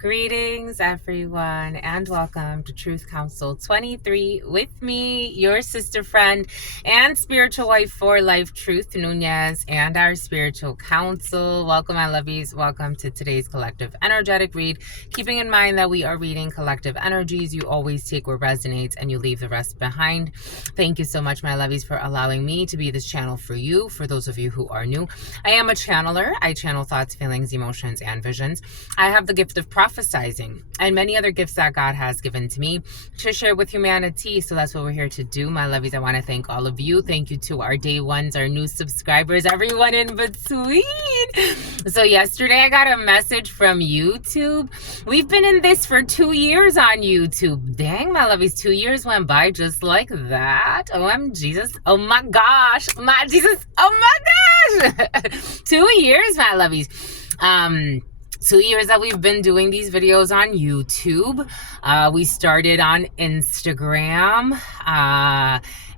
Greetings, everyone, and welcome to Truth Council 23 with me, your sister friend and spiritual wife for life, Truth Nunez, and our spiritual council. Welcome, my lovies. Welcome to today's collective energetic read. Keeping in mind that we are reading collective energies, you always take what resonates and you leave the rest behind. Thank you so much, my lovies, for allowing me to be this channel for you. For those of you who are new, I am a channeler. I channel thoughts, feelings, emotions, and visions. I have the gift of prophesizing and many other gifts that God has given to me to share with humanity. So that's what we're here to do, my lovies. I want to thank all of you. Thank you to our day ones, our new subscribers, everyone in between. So yesterday I got a message from YouTube. We've been in this for 2 years on YouTube. Dang, my lovies, 2 years went by just like that. OM Jesus. Oh my gosh. My Jesus. Oh my gosh. 2 years, my lovies. 2 years that we've been doing these videos on YouTube. We started on Instagram,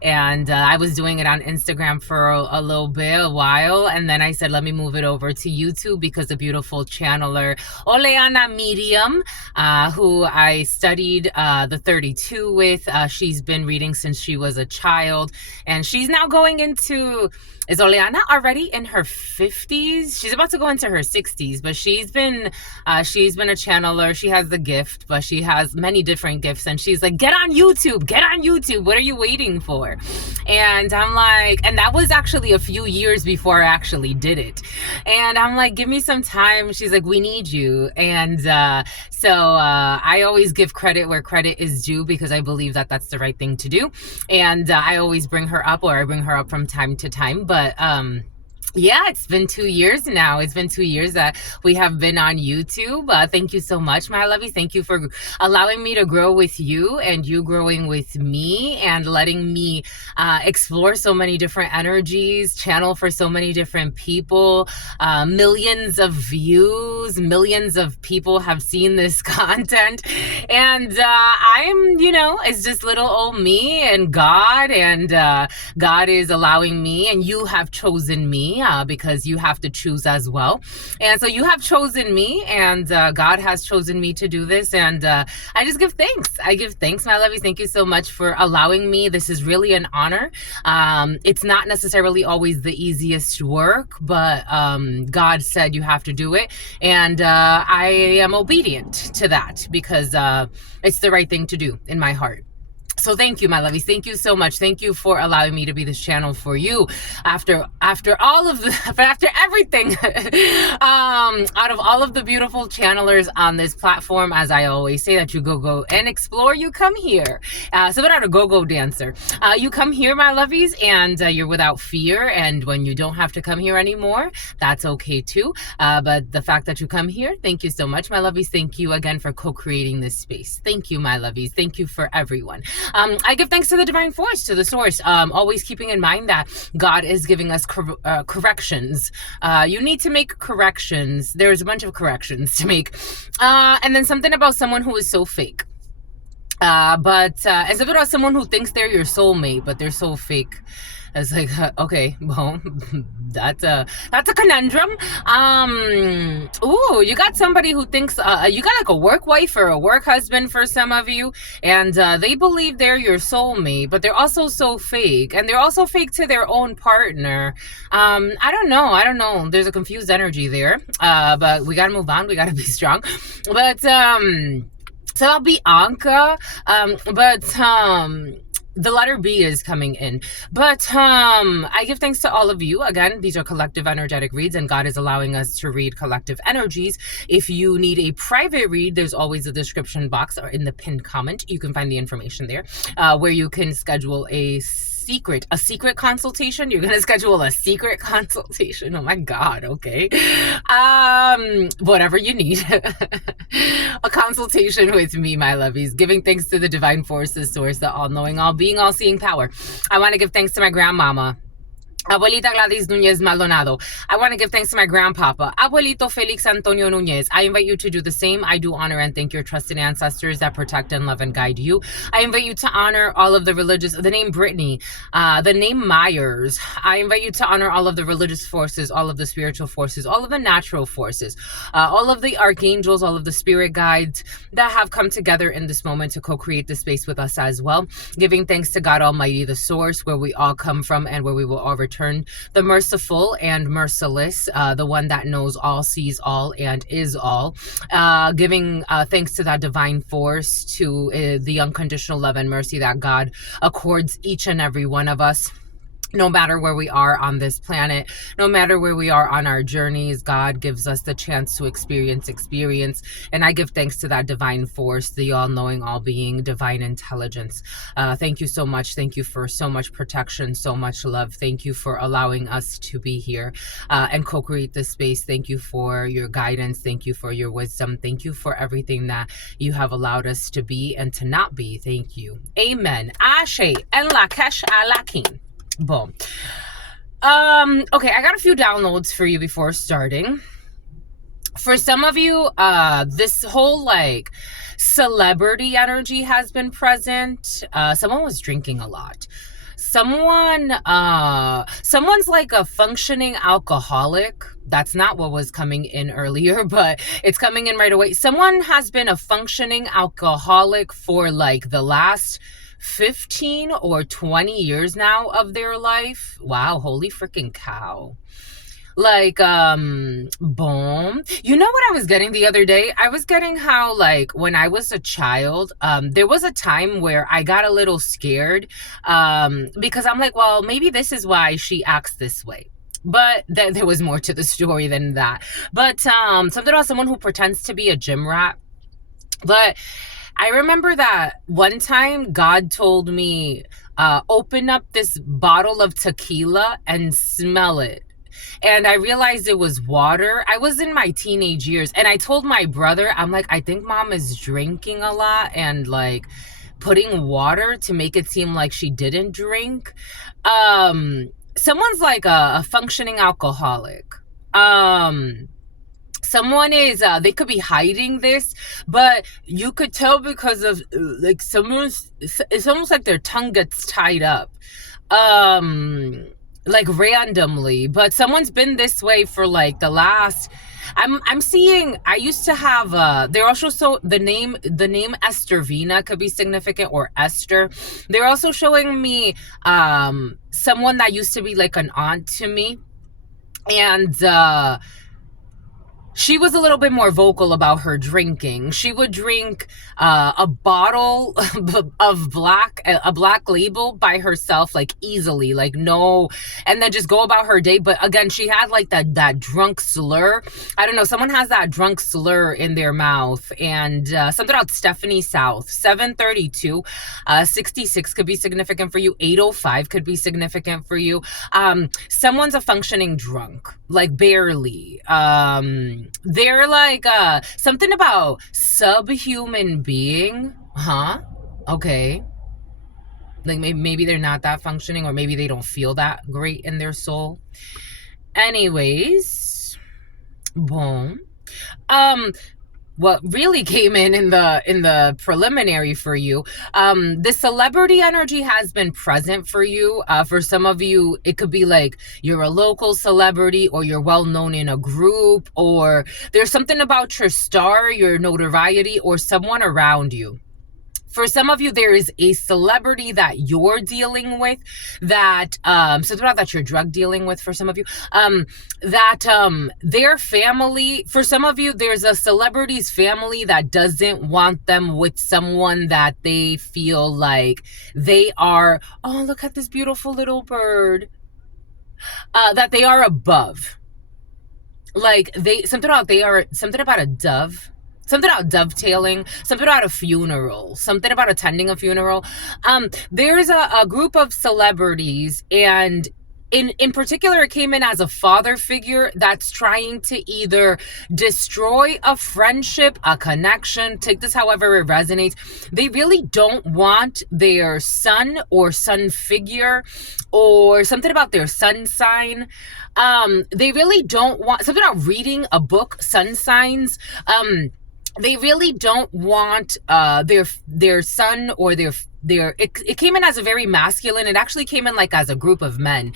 and I was doing it on Instagram for a little bit, a while, and then I said, let me move it over to YouTube because the beautiful channeler Oleana Medium, who I studied the 32 with, she's been reading since she was a child, and she's now going into... Is Oleana already in her 50s? She's about to go into her 60s, but she's been a channeler. She has the gift, but she has many different gifts. And she's like, get on YouTube, get on YouTube. What are you waiting for? And I'm like, and that was actually a few years before I actually did it. And I'm like, give me some time. She's like, we need you. And so I always give credit where credit is due because I believe that that's the right thing to do. And I always bring her up, or I bring her up from time to time. But yeah, it's been 2 years now. It's been 2 years that we have been on YouTube. Thank you so much, my lovies. Thank you for allowing me to grow with you and you growing with me and letting me explore so many different energies, channel for so many different people. Millions of views, millions of people have seen this content. And I'm, it's just little old me and God. And God is allowing me, and you have chosen me. Because you have to choose as well. And so you have chosen me, and God has chosen me to do this. And I just give thanks. I give thanks, my lovies. Thank you so much for allowing me. This is really an honor. It's not necessarily always the easiest work, but God said you have to do it. And I am obedient to that because it's the right thing to do in my heart. So thank you, my lovies. Thank you so much. Thank you for allowing me to be this channel for you. After all of after everything, out of all of the beautiful channelers on this platform, as I always say, that you go and explore, you come here. So without a go-go dancer, you come here, my lovies, and you're without fear. And when you don't have to come here anymore, that's okay too. But the fact that you come here, thank you so much, my lovies. Thank you again for co-creating this space. Thank you, my lovies. Thank you for everyone. I give thanks to the divine force, to the source, always keeping in mind that God is giving us corrections. You need to make corrections. There's a bunch of corrections to make. And then something about someone who is so fake. But as if it was someone who thinks they're your soulmate, but they're so fake. It's like, okay, well, that's a conundrum. Ooh, you got somebody who thinks, you got like a work wife or a work husband for some of you, and they believe they're your soulmate, but they're also so fake, and they're also fake to their own partner. I don't know. There's a confused energy there, but we gotta move on. We gotta be strong. But, so I'll be Anka, the letter B is coming in. But I give thanks to all of you. Again, these are collective energetic reads, and God is allowing us to read collective energies. If you need a private read, there's always a description box or in the pinned comment. You can find the information there, where you can schedule a secret consultation. You're gonna schedule a secret consultation. Oh my God. Okay. Whatever you need. A consultation with me, my lovies. Giving thanks to the divine forces, source, the all-knowing, all-being, all-seeing power. I want to give thanks to my grandmama. Abuelita Gladys Nunez Maldonado. I want to give thanks to my grandpapa, Abuelito Felix Antonio Nunez. I invite you to do the same. I do honor and thank your trusted ancestors that protect and love and guide you. I invite you to honor all of the religious, the name Brittany, the name Myers. I invite you to honor all of the religious forces, all of the spiritual forces, all of the natural forces, all of the archangels, all of the spirit guides that have come together in this moment to co-create this space with us as well. Giving thanks to God Almighty, the source, where we all come from and where we will all return, the merciful and merciless, the one that knows all, sees all, and is all. Giving thanks to that divine force, to the unconditional love and mercy that God accords each and every one of us. No matter where we are on this planet, no matter where we are on our journeys, God gives us the chance to experience. And I give thanks to that divine force, the all-knowing, all-being, divine intelligence. Thank you so much. Thank you for so much protection, so much love. Thank you for allowing us to be here and co-create this space. Thank you for your guidance. Thank you for your wisdom. Thank you for everything that you have allowed us to be and to not be. Thank you. Amen. Ashe en la kesh alakin. Boom. Okay, I got a few downloads for you before starting. For some of you, this whole like celebrity energy has been present. Someone was drinking a lot. Someone's like a functioning alcoholic. That's not what was coming in earlier, but it's coming in right away. Someone has been a functioning alcoholic for like the last 15 or 20 years now of their life. Wow, holy freaking cow. Like, boom. You know what I was getting the other day? I was getting how, like, when I was a child, there was a time where I got a little scared, because I'm like, well, maybe this is why she acts this way. But there was more to the story than that. But something about someone who pretends to be a gym rat. But I remember that one time God told me, open up this bottle of tequila and smell it. And I realized it was water. I was in my teenage years and I told my brother, I'm like, I think mom is drinking a lot and like putting water to make it seem like she didn't drink. Someone's like a functioning alcoholic. Someone is, they could be hiding this, but you could tell because of like it's almost like their tongue gets tied up. Like randomly, but someone's been this way for like the last, I'm seeing, I used to have, they're also, so the name Estervina could be significant, or Esther. They're also showing me, someone that used to be like an aunt to me. And, she was a little bit more vocal about her drinking. She would drink a bottle of a black label by herself, like easily, like no, and then just go about her day. But again, she had like that drunk slur. I don't know, someone has that drunk slur in their mouth. And something about Stephanie South, 732, 66 could be significant for you. 805 could be significant for you. Someone's a functioning drunk, like barely. They're like something about subhuman being. Huh? Okay. Like maybe they're not that functioning, or maybe they don't feel that great in their soul. Anyways, boom. What really came in the preliminary for you, the celebrity energy has been present for you. For some of you, it could be like you're a local celebrity, or you're well known in a group, or there's something about your star, your notoriety, or someone around you. For some of you, there is a celebrity that you're dealing with, that something about that you're drug dealing with. For some of you, that their family, for some of you, there's a celebrity's family that doesn't want them with someone that they feel like they are, oh, look at this beautiful little bird, that they are above. Like something about a dove. Something about dovetailing, something about a funeral, something about attending a funeral. There's a group of celebrities, and in particular, it came in as a father figure that's trying to either destroy a friendship, a connection, take this however it resonates. They really don't want their son or son figure or something about their sun sign. They really don't want something about reading a book, sun signs. They really don't want their son or their it came in as a very masculine. It actually came in like as a group of men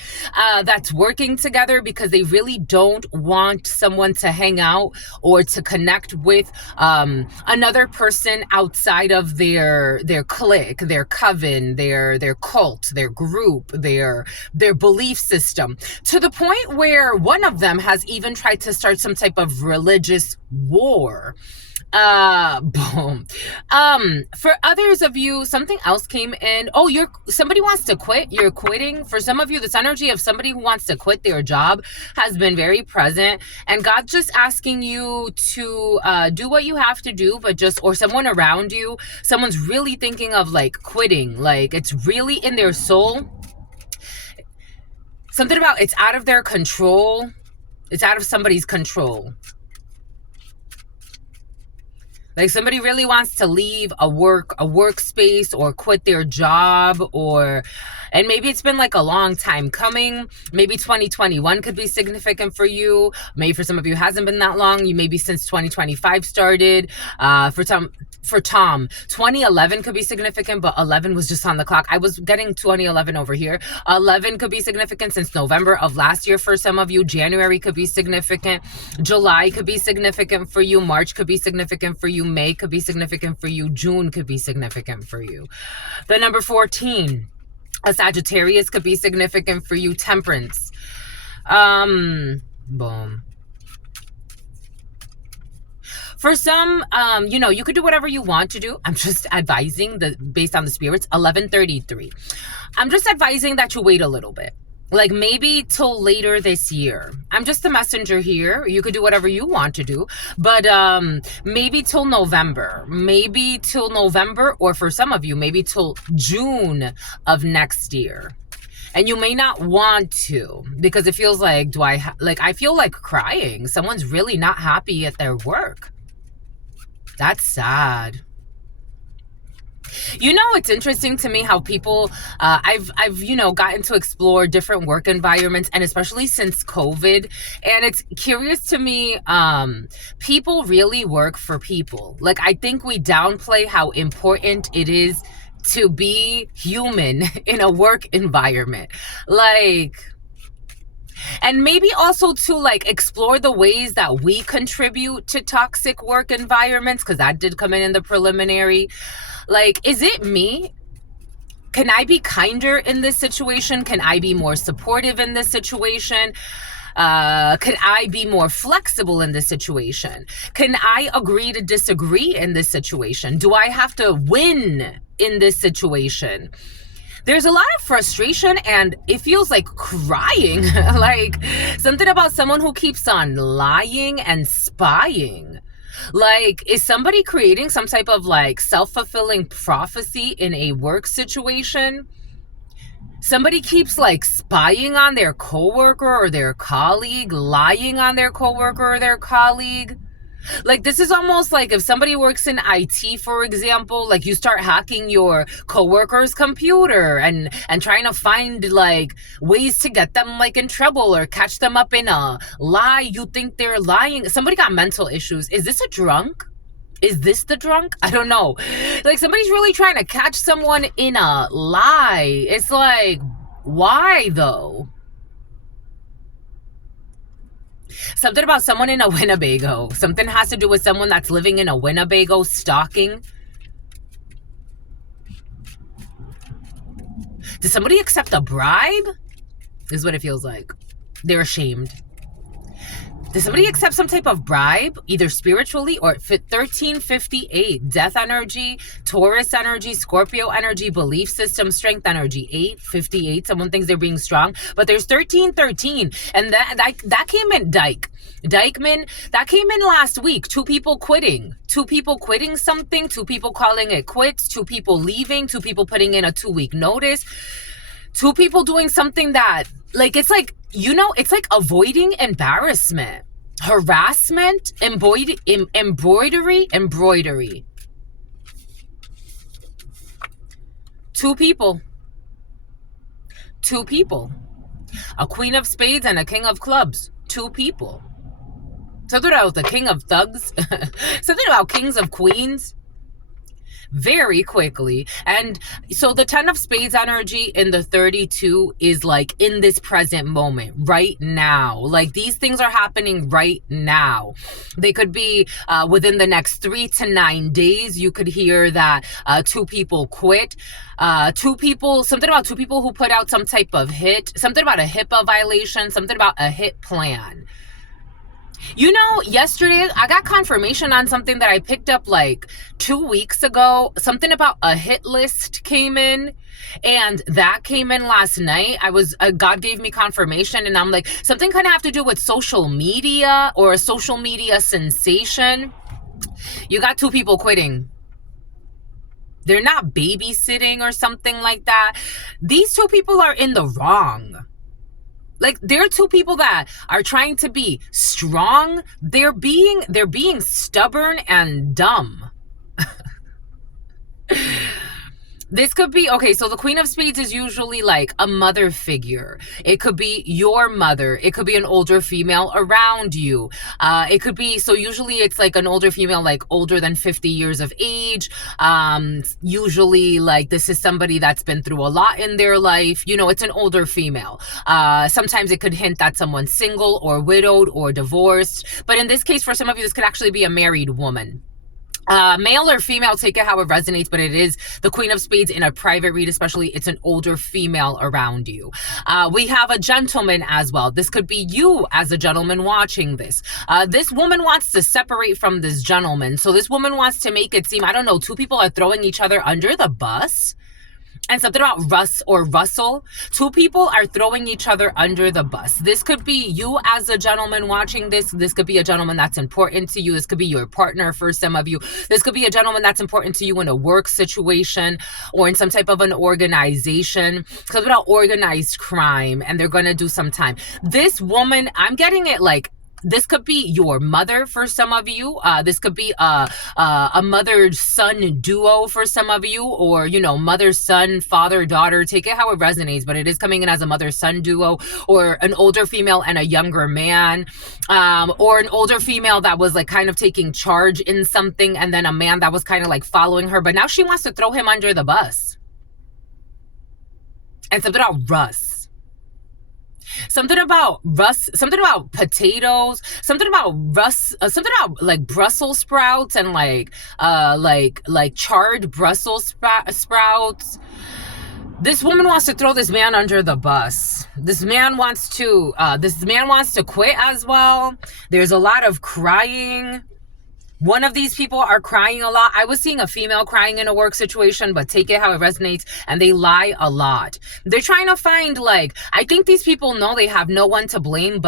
that's working together because they really don't want someone to hang out or to connect with another person outside of their clique, their coven, their cult, their group, their belief system, to the point where one of them has even tried to start some type of religious war. Boom. For others of you, something else came in. Oh, somebody wants to quit. You're quitting. For some of you, this energy of somebody who wants to quit their job has been very present, and God's just asking you to do what you have to do, but or someone around you, someone's really thinking of like quitting, like it's really in their soul. Something about it's out of their control. It's out of somebody's control. Like somebody really wants to leave a workspace or quit their job, and maybe it's been like a long time coming. Maybe 2021 could be significant for you. Maybe for some of you it hasn't been that long. You maybe since 2025 started. For Tom, 2011 could be significant, but 11 was just on the clock. I was getting 2011 over here. 11 could be significant since November of last year for some of you. January could be significant. July could be significant for you. March could be significant for you. May could be significant for you. June could be significant for you. The number 14, a Sagittarius, could be significant for you. Temperance. Boom. For some, you could do whatever you want to do. I'm just advising based on the spirits. 1133. I'm just advising that you wait a little bit. Like maybe till later this year. I'm just the messenger here. You could do whatever you want to do, but maybe till November. Maybe till November, or for some of you, maybe till June of next year. And you may not want to, because it feels like, I feel like crying. Someone's really not happy at their work. That's sad. It's interesting to me how people, I've gotten to explore different work environments, and especially since COVID. And it's curious to me, people really work for people. Like, I think we downplay how important it is to be human in a work environment. And maybe also to explore the ways that we contribute to toxic work environments, because that did come in the preliminary. Is it me? Can I be kinder in this situation? Can I be more supportive in this situation? Can I be more flexible in this situation? Can I agree to disagree in this situation? Do I have to win in this situation? There's a lot of frustration, and it feels like crying. Something about someone who keeps on lying and spying. Is somebody creating some type of self-fulfilling prophecy in a work situation? Somebody keeps spying on their coworker or their colleague, lying on their coworker or their colleague. This is almost like if somebody works in IT, for example, you start hacking your coworker's computer and trying to find ways to get them in trouble or catch them up in a lie. You think they're lying. Somebody got mental issues. Is this a drunk? Is this the drunk? I don't know. Somebody's really trying to catch someone in a lie. It's why though? Something about someone in a Winnebago. Something has to do with someone that's living in a Winnebago stalking. Did somebody accept a bribe? This is what it feels like. They're ashamed. Did somebody accept some type of bribe, either spiritually or 1358, death energy, Taurus energy, Scorpio energy, belief system, strength energy, 858. Someone thinks they're being strong, but there's 1313, and that came in Dykeman. That came in last week. Two people quitting something, two people calling it quits, two people leaving, two people putting in a 2-week notice, two people doing something that like, it's like, you know, it's like avoiding embarrassment, harassment, embroidery. Two people. A queen of spades and a king of clubs. Two people. Something about the king of thugs. Something about kings of queens. Very quickly. And so the 10 of spades energy in the 32 is like in this present moment, right now. Like these things are happening right now. They could be within the next 3 to 9 days. You could hear that two people quit. Something about two people who put out some type of hit, something about a HIPAA violation, something about a hit plan. You know, yesterday I got confirmation on something that I picked up like 2 weeks ago. Something about a hit list came in, and that came in last night. God gave me confirmation, and I'm like, something kind of have to do with social media or a social media sensation. You got two people quitting. They're not babysitting or something like that. These two people are in the wrong. Like, there are two people that are trying to be strong. They're being stubborn and dumb. This could be, okay, so the Queen of Spades is usually like a mother figure. It could be your mother. It could be an older female around you. It could be, so usually it's like an older female, like older than 50 years of age. Usually like this is somebody that's been through a lot in their life. You know, it's an older female. Sometimes it could hint that someone's single or widowed or divorced. But in this case, for some of you, this could actually be a married woman. Male or female, take it how it resonates, but it is the Queen of Spades in a private read, especially it's an older female around you. We have a gentleman as well. This could be you as a gentleman watching this. This woman wants to separate from this gentleman. So this woman wants to make it seem, I don't know, two people are throwing each other under the bus. And something about Russ or Russell. Two people are throwing each other under the bus. This could be you as a gentleman watching this. This could be a gentleman that's important to you. This could be your partner for some of you. This could be a gentleman that's important to you in a work situation or in some type of an organization. Something about organized crime, and they're going to do some time. This woman, I'm getting it like, this could be your mother for some of you. This could be a mother-son duo for some of you, or, you know, mother-son, father-daughter. Take it how it resonates, but it is coming in as a mother-son duo, or an older female and a younger man, or an older female that was like kind of taking charge in something, and then a man that was kind of like following her, but now she wants to throw him under the bus. And something about Russ. Something about Russ, something about potatoes, something about Russ, something about like Brussels sprouts and like charred Brussels sprouts. This woman wants to throw this man under the bus. This man wants to quit as well. There's a lot of crying. One of these people are crying a lot. I was seeing a female crying in a work situation, but take it how it resonates, and they lie a lot. They're trying to find, like, I think these people know they have no one to blame,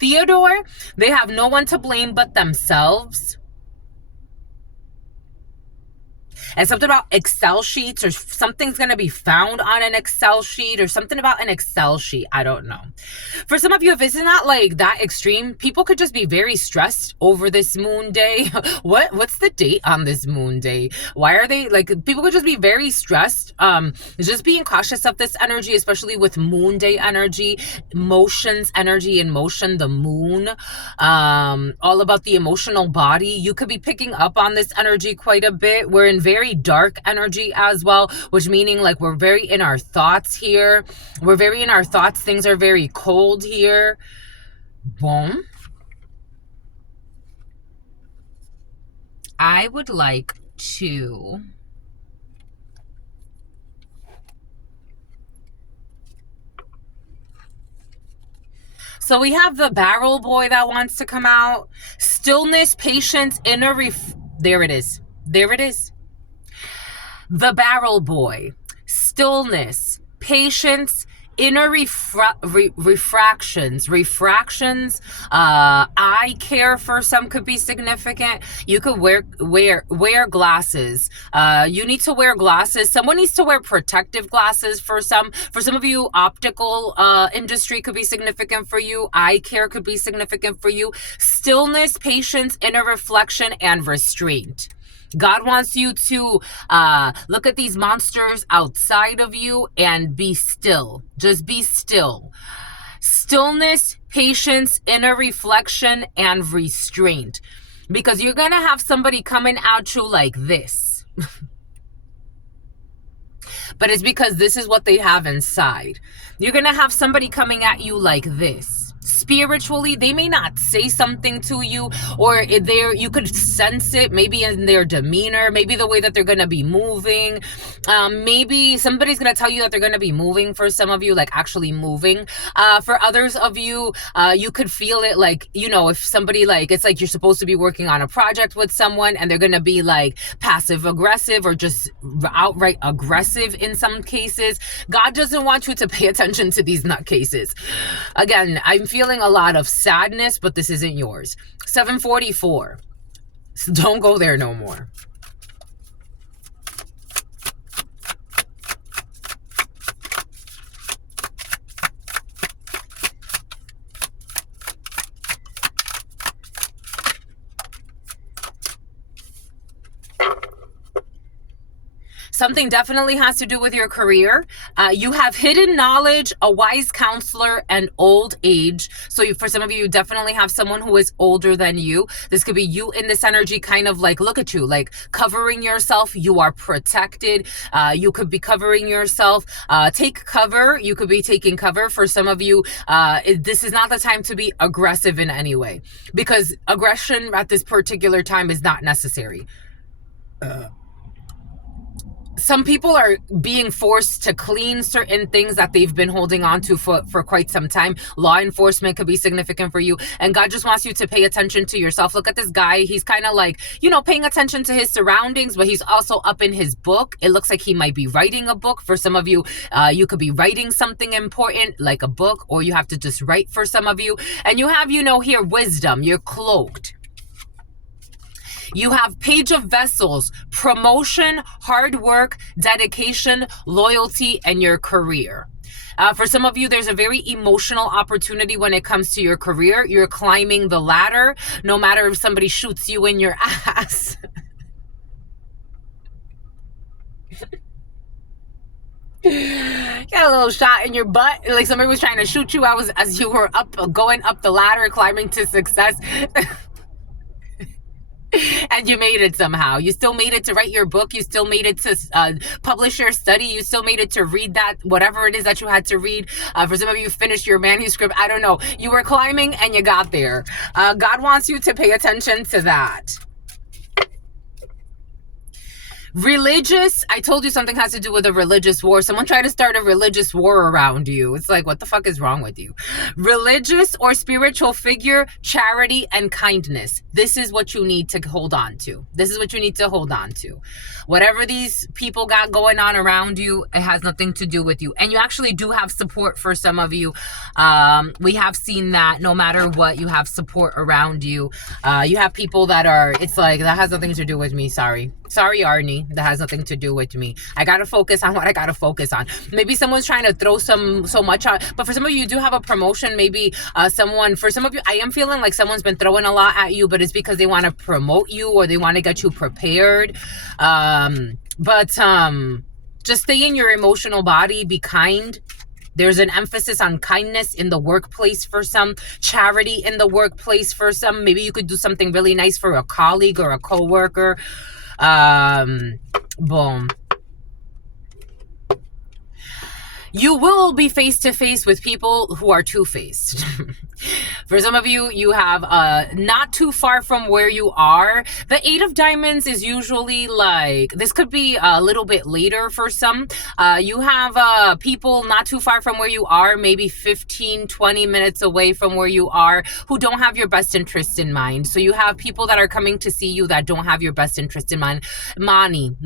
Theodore, they have no one to blame but themselves. And something about Excel sheets, or something's going to be found on an Excel sheet, or something about an Excel sheet. I don't know. For some of you, if it's not like that extreme, people could just be very stressed over this moon day. What's the date on this moon day? Why are they like, people could just be very stressed. Just being cautious of this energy, especially with moon day energy, emotions, energy in motion, the moon, all about the emotional body. You could be picking up on this energy quite a bit. We're in very dark energy as well, which meaning like we're very in our thoughts here. We're very in our thoughts. Things are very cold here. Boom. I would like to so we have the barrel boy that wants to come out. Stillness, patience, there it is. There it is. The barrel boy, stillness, patience, inner refractions. Eye care for some could be significant. You could wear glasses. You need to wear glasses. Someone needs to wear protective glasses for some. For some of you, optical industry could be significant for you. Eye care could be significant for you. Stillness, patience, inner reflection, and restraint. God wants you to look at these monsters outside of you and be still. Just be still. Stillness, patience, inner reflection, and restraint. Because you're going to have somebody coming at you like this. But it's because this is what they have inside. You're going to have somebody coming at you like this. Spiritually, they may not say something to you, or you could sense it, maybe in their demeanor, maybe the way that they're going to be moving. Maybe somebody's going to tell you that they're going to be moving for some of you, like actually moving. For others of you, you could feel it like, you know, if somebody it's like you're supposed to be working on a project with someone and they're going to be like passive aggressive or just outright aggressive in some cases. God doesn't want you to pay attention to these nutcases. Again, I'm feeling a lot of sadness, but this isn't yours. 744. So don't go there no more. Something definitely has to do with your career. You have hidden knowledge, a wise counselor, and old age. So for some of you definitely have someone who is older than you. This could be you in this energy, kind of like, look at you, like covering yourself. You are protected. You could be covering yourself. Take cover. You could be taking cover. For some of you, this is not the time to be aggressive in any way, because aggression at this particular time is not necessary. Some people are being forced to clean certain things that they've been holding on to for quite some time. Law enforcement could be significant for you. And God just wants you to pay attention to yourself. Look at this guy. He's kind of like, you know, paying attention to his surroundings, but he's also up in his book. It looks like he might be writing a book. For some of you, you could be writing something important like a book, or you have to just write for some of you. And you have, you know, here, wisdom. You're cloaked. You have Page of Vessels, promotion, hard work, dedication, loyalty, and your career. For some of you, there's a very emotional opportunity when it comes to your career. You're climbing the ladder, no matter if somebody shoots you in your ass. Got a little shot in your butt, like somebody was trying to shoot you as you were going up the ladder, climbing to success. And you made it somehow. You still made it to write your book. You still made it to publish your study. You still made it to read that, whatever it is that you had to read. For some of you, finished your manuscript. I don't know. You were climbing and you got there. God wants you to pay attention to that. Religious, I told you something has to do with a religious war. Someone tried to start a religious war around you. It's like, what the fuck is wrong with you? Religious or spiritual figure, charity, and kindness. This is what you need to hold on to. This is what you need to hold on to. Whatever these people got going on around you, it has nothing to do with you. And you actually do have support for some of you. We have seen that no matter what, you have support around you. You have people that are, it's like, that has nothing to do with me. Sorry, Arnie. That has nothing to do with me. I gotta focus on what I gotta focus on. Maybe someone's trying to throw so much out, but for some of you do have a promotion. Maybe for some of you, I am feeling like someone's been throwing a lot at you, but it's because they want to promote you or they want to get you prepared. Just stay in your emotional body. Be kind. There's an emphasis on kindness in the workplace for some, charity in the workplace for some. Maybe you could do something really nice for a colleague or a coworker. Boom. You will be face to face with people who are two-faced. For some of you, you have not too far from where you are. The Eight of Diamonds is usually like, this could be a little bit later for some. You have people not too far from where you are, maybe 15, 20 minutes away from where you are, who don't have your best interest in mind. So you have people that are coming to see you that don't have your best interest in mind. Mani,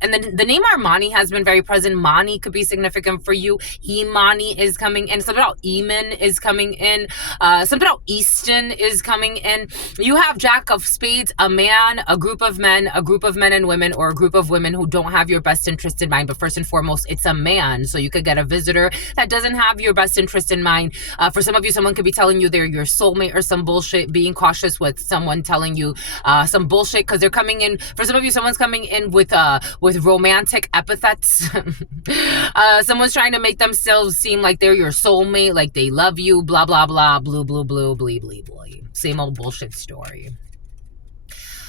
and then the name Armani has been very present. Mani could be significant for you. Imani is coming in. Something about Eamon is coming in. Something about Easton is coming in. You have Jack of Spades, a man, a group of men and women, or a group of women who don't have your best interest in mind. But first and foremost, it's a man. So you could get a visitor that doesn't have your best interest in mind. For some of you, someone could be telling you they're your soulmate or some bullshit. Being cautious with someone telling you some bullshit, because they're coming in. For some of you, someone's coming in with romantic epithets. Someone's trying to make themselves seem like they're your soulmate, like they love you, blah, blah, blah, blue, blue, blue, blee, blee, blee. Same old bullshit story.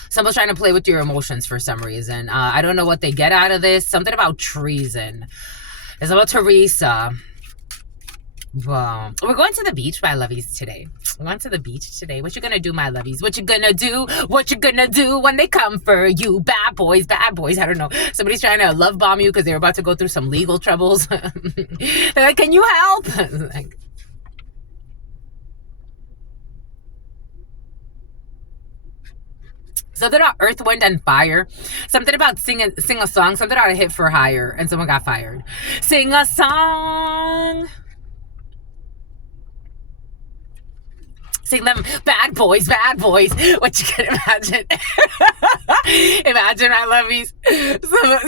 Someone's trying to play with your emotions for some reason. I don't know what they get out of this. Something about treason. It's about Teresa. Well, we're going to the beach, my lovies, today. We're going to the beach today. What you gonna do, my lovies? What you gonna do? What you gonna do when they come for you? Bad boys, bad boys. I don't know. Somebody's trying to love bomb you because they're about to go through some legal troubles. They're like, can you help? Like, something about Earth, Wind, and Fire. Something about sing a song. Something about a hit for hire and someone got fired. Sing a song. Sing them, bad boys, bad boys. What you can imagine. Imagine, my lovies.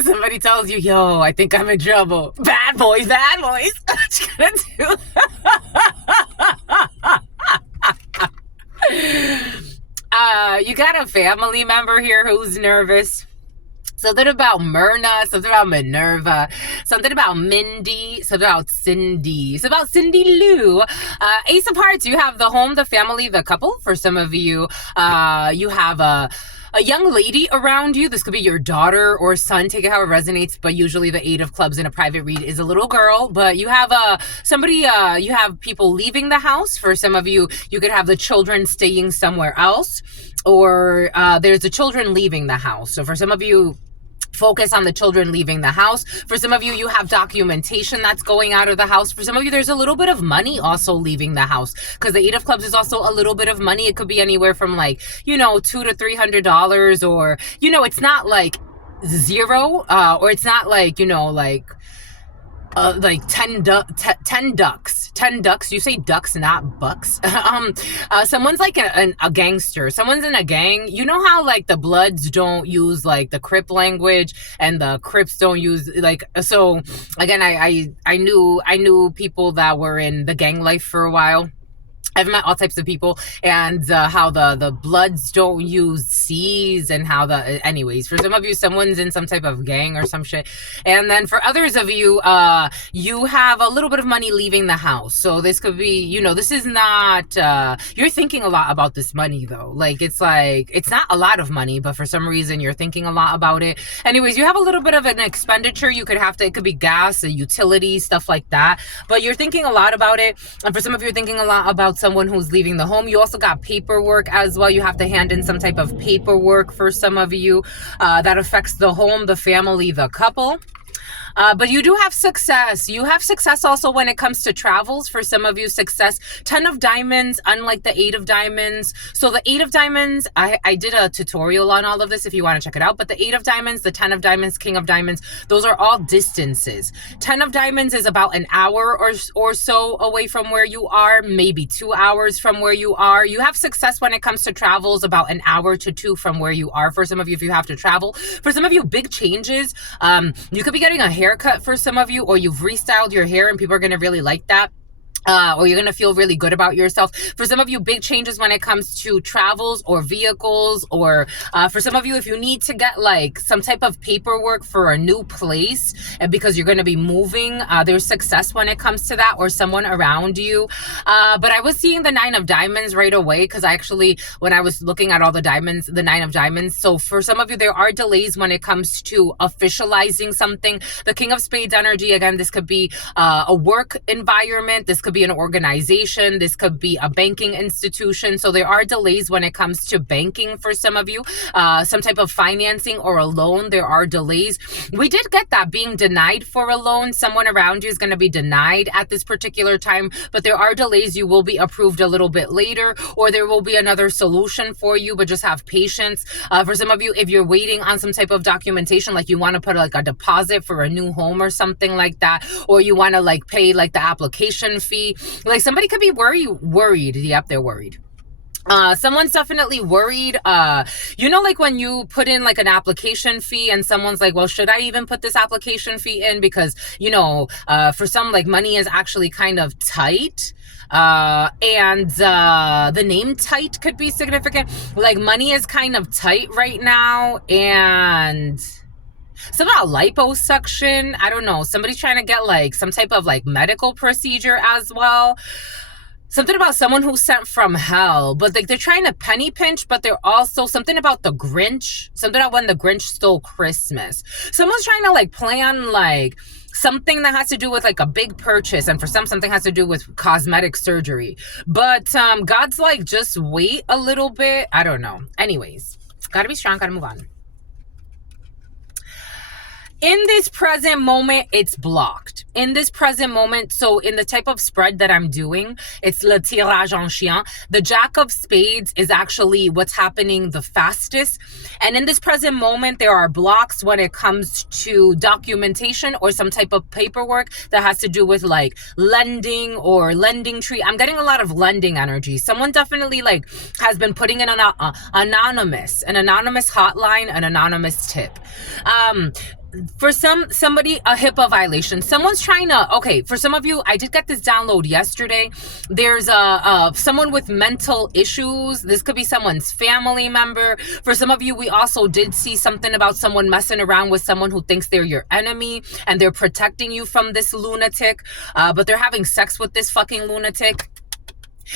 Somebody tells you, yo, I think I'm in trouble. Bad boys, bad boys. What you gonna do? You got a family member here who's nervous. Something about Myrna, something about Minerva, something about Mindy, something about Cindy. It's about Cindy Lou. Ace of Hearts, you have the home, the family, the couple. For some of you, you have a young lady around you. This could be your daughter or son, take it how it resonates, but usually the Eight of Clubs in a private read is a little girl. But you have you have people leaving the house. For some of you, you could have the children staying somewhere else, or there's the children leaving the house. So for some of you, focus on the children leaving the house. For some of you, you have documentation that's going out of the house. For some of you, there's a little bit of money also leaving the house, because the Eight of Clubs is also a little bit of money. It could be anywhere from like, $200 to $300, or, it's not like zero, or it's not like, like 10 ducks. 10 ducks. You say ducks, not bucks. Someone's like a gangster. Someone's in a gang. You know how like the Bloods don't use like the Crip language and the Crips don't use like, so again, I knew people that were in the gang life for a while. I've met all types of people, and how the Bloods don't use C's, and how anyways, for some of you, someone's in some type of gang or some shit. And then for others of you, you have a little bit of money leaving the house. So this could be, this is not, you're thinking a lot about this money though. Like, it's not a lot of money, but for some reason you're thinking a lot about it. Anyways, you have a little bit of an expenditure. It could be gas, a utility, stuff like that. But you're thinking a lot about it. And for some of you, you're thinking a lot about someone who's leaving the home. You also got paperwork as well. You have to hand in some type of paperwork for some of you that affects the home, the family, the couple. But you do have success. You have success also when it comes to travels. For some of you, success. 10 of Diamonds, unlike the 8 of Diamonds. So the 8 of Diamonds, I did a tutorial on all of this if you want to check it out. But the 8 of Diamonds, the 10 of Diamonds, King of Diamonds, those are all distances. 10 of Diamonds is about an hour or so away from where you are, maybe 2 hours from where you are. You have success when it comes to travels, about an hour to 2 from where you are. For some of you, if you have to travel. For some of you, big changes. You could be getting a haircut for some of you, or you've restyled your hair and people are going to really like that. Or you're going to feel really good about yourself. For some of you, big changes when it comes to travels or vehicles, or for some of you, if you need to get like some type of paperwork for a new place because you're going to be moving, there's success when it comes to that, or someone around you. But I was seeing the 9 of Diamonds right away, because when I was looking at all the diamonds, the 9 of Diamonds. So for some of you, there are delays when it comes to officializing something. The King of Spades energy, again, this could be a work environment. This could be an organization. This could be a banking institution. So there are delays when it comes to banking for some of you. Some type of financing or a loan, there are delays. We did get that being denied for a loan. Someone around you is going to be denied at this particular time, but there are delays. You will be approved a little bit later, or there will be another solution for you, but just have patience. For some of you, if you're waiting on some type of documentation, like you want to put like a deposit for a new home or something like that, or you want to like pay like the application fee, like somebody could be worried. Yep, they're worried. Someone's definitely worried. Like when you put in like an application fee and someone's like, well, should I even put this application fee in? Because, for some, like, money is actually kind of tight. And the name tight could be significant. Like, money is kind of tight right now. And some about liposuction. I don't know. Somebody's trying to get like some type of like medical procedure as well. Something about someone who's sent from hell, but like they're trying to penny pinch, but they're also something about the Grinch, something about when the Grinch stole Christmas. Someone's trying to like plan like something that has to do with like a big purchase, and for something has to do with cosmetic surgery. But God's like, just wait a little bit. I don't know. Anyways, gotta be strong, gotta move on. In this present moment, it's blocked. In this present moment, so in the type of spread that I'm doing, it's le tirage en chien. The Jack of Spades is actually what's happening the fastest. And in this present moment, there are blocks when it comes to documentation or some type of paperwork that has to do with like lending or lending tree. I'm getting a lot of lending energy. Someone definitely like has been putting in an anonymous hotline, an anonymous tip. For somebody, a HIPAA violation. Someone's trying to, okay, for some of you, I did get this download yesterday. There's someone with mental issues. This could be someone's family member. For some of you, we also did see something about someone messing around with someone who thinks they're your enemy and they're protecting you from this lunatic, but they're having sex with this fucking lunatic.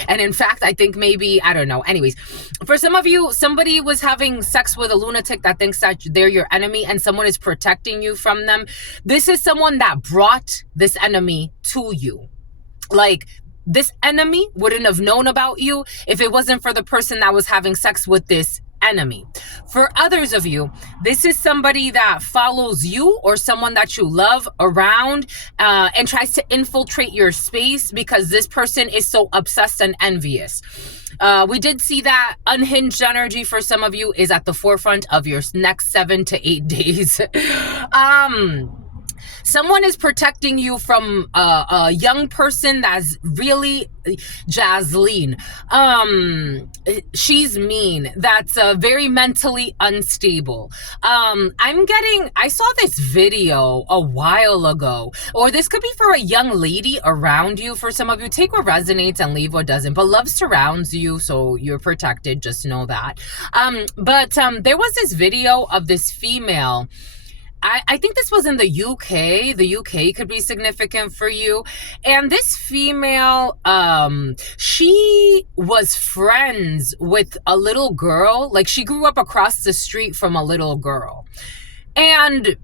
And in fact, I think maybe, I don't know. Anyways, for some of you, somebody was having sex with a lunatic that thinks that they're your enemy and someone is protecting you from them. This is someone that brought this enemy to you. Like, this enemy wouldn't have known about you if it wasn't for the person that was having sex with this enemy. For others of you, this is somebody that follows you or someone that you love around and tries to infiltrate your space because this person is so obsessed and envious. We did see that unhinged energy for some of you is at the forefront of your next 7 to 8 days. Someone is protecting you from a young person that's really Jasleen. She's mean. That's very mentally unstable. I saw this video a while ago, or this could be for a young lady around you. For some of you, take what resonates and leave what doesn't. But love surrounds you, so you're protected. Just know that. But there was this video of this female. I think this was in the UK. The UK could be significant for you. And this female, she was friends with a little girl. Like, she grew up across the street from a little girl. And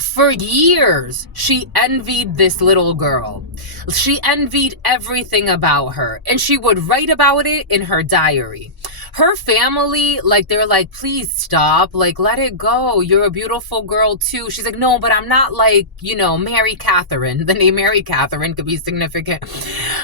for years, she envied this little girl. She envied everything about her. And she would write about it in her diary. Her family, like, they're like, please stop. Like, let it go. You're a beautiful girl, too. She's like, no, but I'm not like, Mary Catherine. The name Mary Catherine could be significant.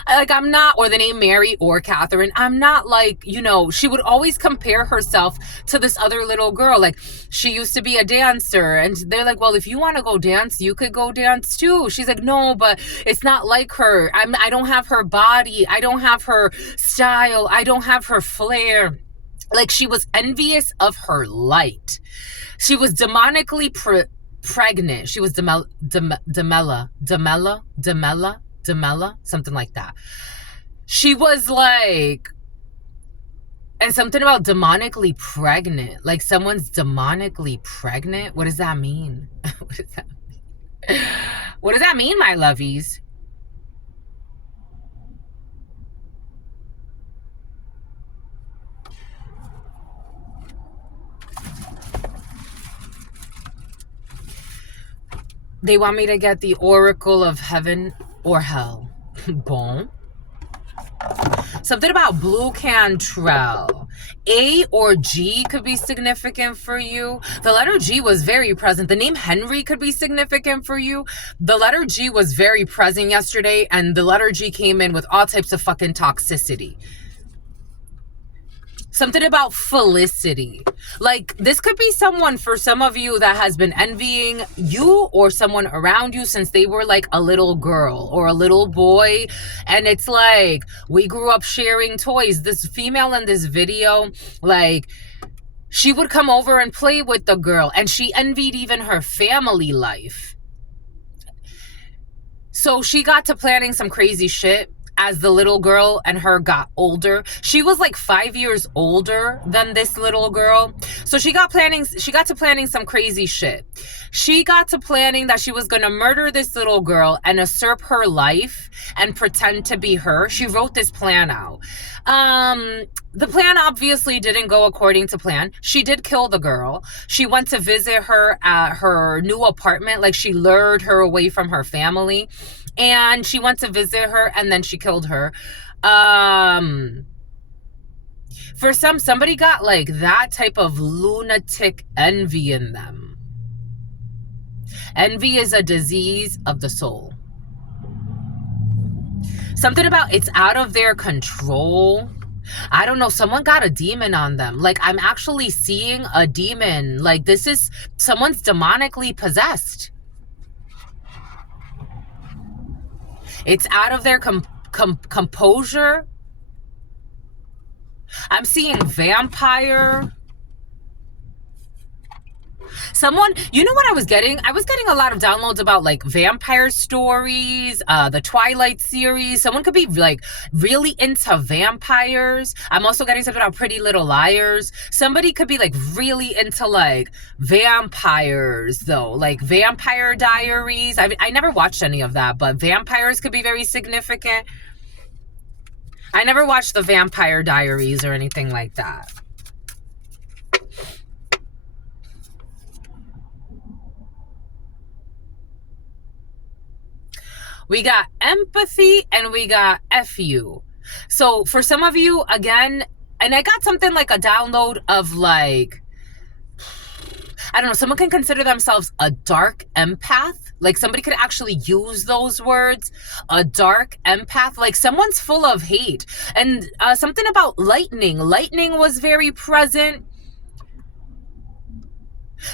Like, I'm not, or the name Mary or Catherine. I'm not like, she would always compare herself to this other little girl. Like, she used to be a dancer. And they're like, well, if you want to go dance, you could go dance, too. She's like, no, but it's not like her. I don't have her body. I don't have her style. I don't have her flair. Like, she was envious of her light. She was demonically pregnant. She was demella, something like that. She was like, and something about demonically pregnant. Like, someone's demonically pregnant. What does that mean? What does that mean? What does that mean, my lovies? They want me to get the Oracle of Heaven or Hell. Bon. Something about blue Cantrell. A or G could be significant for you. The letter G was very present. The name Henry could be significant for you. The letter G was very present yesterday, and the letter G came in with all types of fucking toxicity. Something about felicity. Like, this could be someone for some of you that has been envying you or someone around you since they were like a little girl or a little boy. And it's like, we grew up sharing toys. This female in this video, like, she would come over and play with the girl, and she envied even her family life. So she got to planning some crazy shit as the little girl and her got older. She was like 5 years older than this little girl. So she got to planning some crazy shit. She got to planning that she was going to murder this little girl and usurp her life and pretend to be her. She wrote this plan out. The plan obviously didn't go according to plan. She did kill the girl. She went to visit her at her new apartment. Like, she lured her away from her family. And she went to visit her, and then she killed her. For somebody got like that type of lunatic envy in them. Envy is a disease of the soul. Something about it's out of their control. I don't know. Someone got a demon on them. Like, I'm actually seeing a demon. Like, this is someone's demonically possessed. It's out of their composure. I'm seeing vampire. Someone, you know what I was getting? I was getting a lot of downloads about like vampire stories, the Twilight series. Someone could be like really into vampires. I'm also getting something about Pretty Little Liars. Somebody could be like really into like vampires though, like Vampire Diaries. I never watched any of that, but vampires could be very significant. I never watched the Vampire Diaries or anything like that. We got empathy and we got FU. So for some of you, again, and I got something like a download of like, I don't know, someone can consider themselves a dark empath. Like, somebody could actually use those words, a dark empath. Like, someone's full of hate. And something about lightning. Lightning was very present.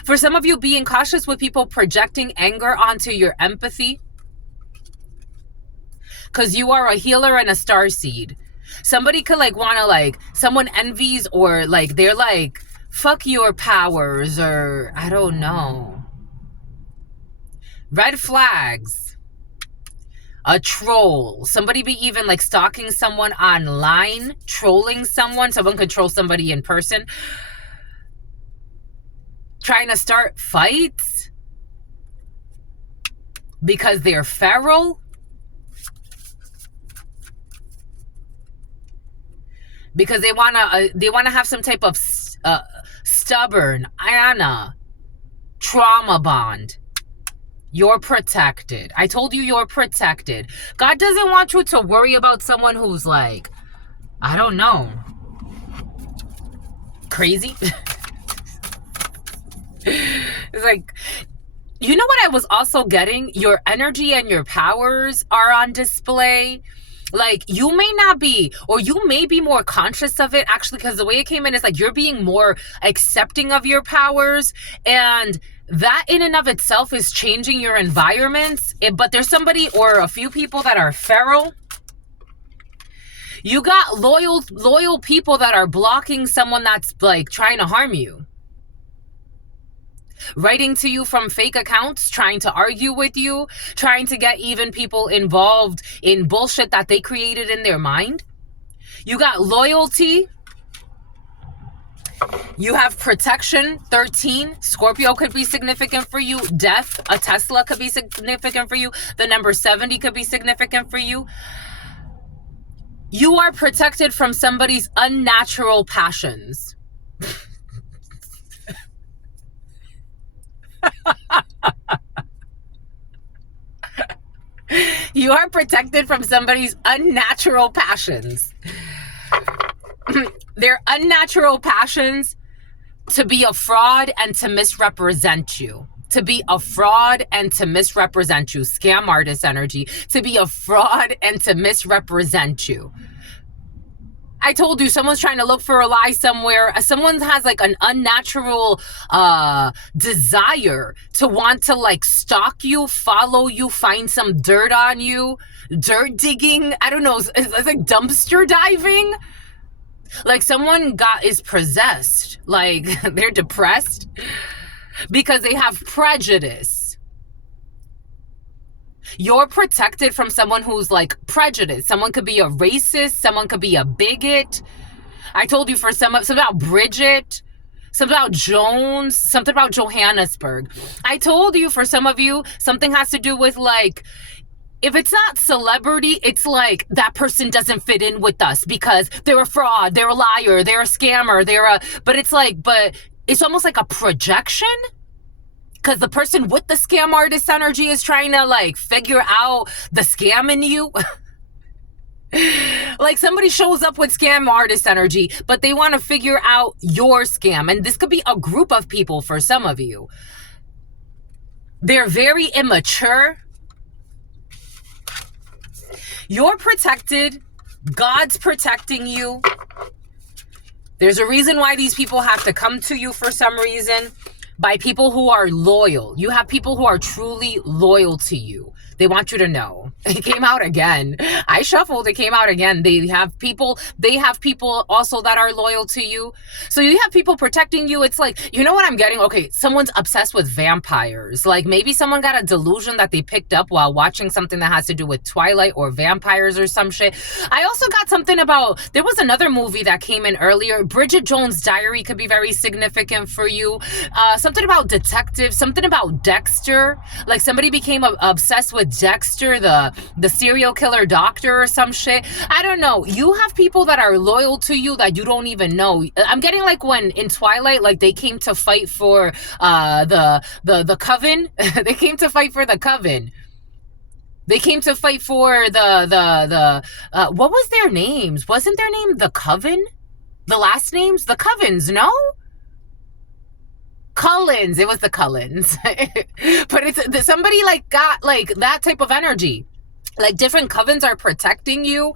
For some of you, being cautious with people projecting anger onto your empathy. Because you are a healer and a starseed. Somebody could like want to like, someone envies or like, they're like, fuck your powers, or I don't know. Red flags. A troll. Somebody be even like stalking someone online, trolling someone. Someone could troll somebody in person. Trying to start fights because they're feral. Because they wanna have some type of stubborn trauma bond. You're protected. I told you you're protected. God doesn't want you to worry about someone who's like, I don't know, crazy. It's like, you know what I was also getting? Your energy and your powers are on display. Like, you may not be, or you may be more conscious of it, actually, because the way it came in is like you're being more accepting of your powers, and that in and of itself is changing your environments. But there's somebody or a few people that are feral. You got loyal people that are blocking someone that's like trying to harm you. Writing to you from fake accounts, trying to argue with you, trying to get even people involved in bullshit that they created in their mind. You got loyalty. You have protection, 13. Scorpio could be significant for you. Death, a Tesla could be significant for you. The number 70 could be significant for you. You are protected from somebody's unnatural passions. You are protected from somebody's unnatural passions. Their unnatural passions to be a fraud and to misrepresent you. To be a fraud and to misrepresent you. Scam artist energy. To be a fraud and to misrepresent you. I told you, someone's trying to look for a lie somewhere. Someone has like an unnatural desire to want to like stalk you, follow you, find some dirt on you. Dirt digging. I don't know. It's like dumpster diving. Like someone is possessed. Like they're depressed because they have prejudice. You're protected from someone who's like prejudiced. Someone could be a racist. Someone could be a bigot. I told you for something about Bridget, something about Jones, something about Johannesburg. I told you for some of you, something has to do with like, if it's not celebrity, it's like that person doesn't fit in with us because they're a fraud, they're a liar, they're a scammer, but it's like, but it's almost like a projection. Because the person with the scam artist energy is trying to like figure out the scam in you. Like somebody shows up with scam artist energy, but they want to figure out your scam. And this could be a group of people for some of you. They're very immature. You're protected. God's protecting you. There's a reason why these people have to come to you for some reason. By people who are loyal. You have people who are truly loyal to you. They want you to know. It came out again. I shuffled. It came out again. They have people also that are loyal to you. So you have people protecting you. It's like, you know what I'm getting? Okay, someone's obsessed with vampires. Like maybe someone got a delusion that they picked up while watching something that has to do with Twilight or vampires or some shit. I also got something about, there was another movie that came in earlier. Bridget Jones' Diary could be very significant for you. Something about detectives, something about Dexter. Like somebody became obsessed with Dexter, the serial killer doctor or some shit. I don't know. You have people that are loyal to you that you don't even know. I'm getting like when in Twilight, like they came to fight for the coven. They came to fight for the coven. They came to fight for the what was their names? Wasn't their name the Coven? The last names? The Covens, no? Cullens. It was the Cullens. But it's somebody like got like that type of energy. Like different covens are protecting you.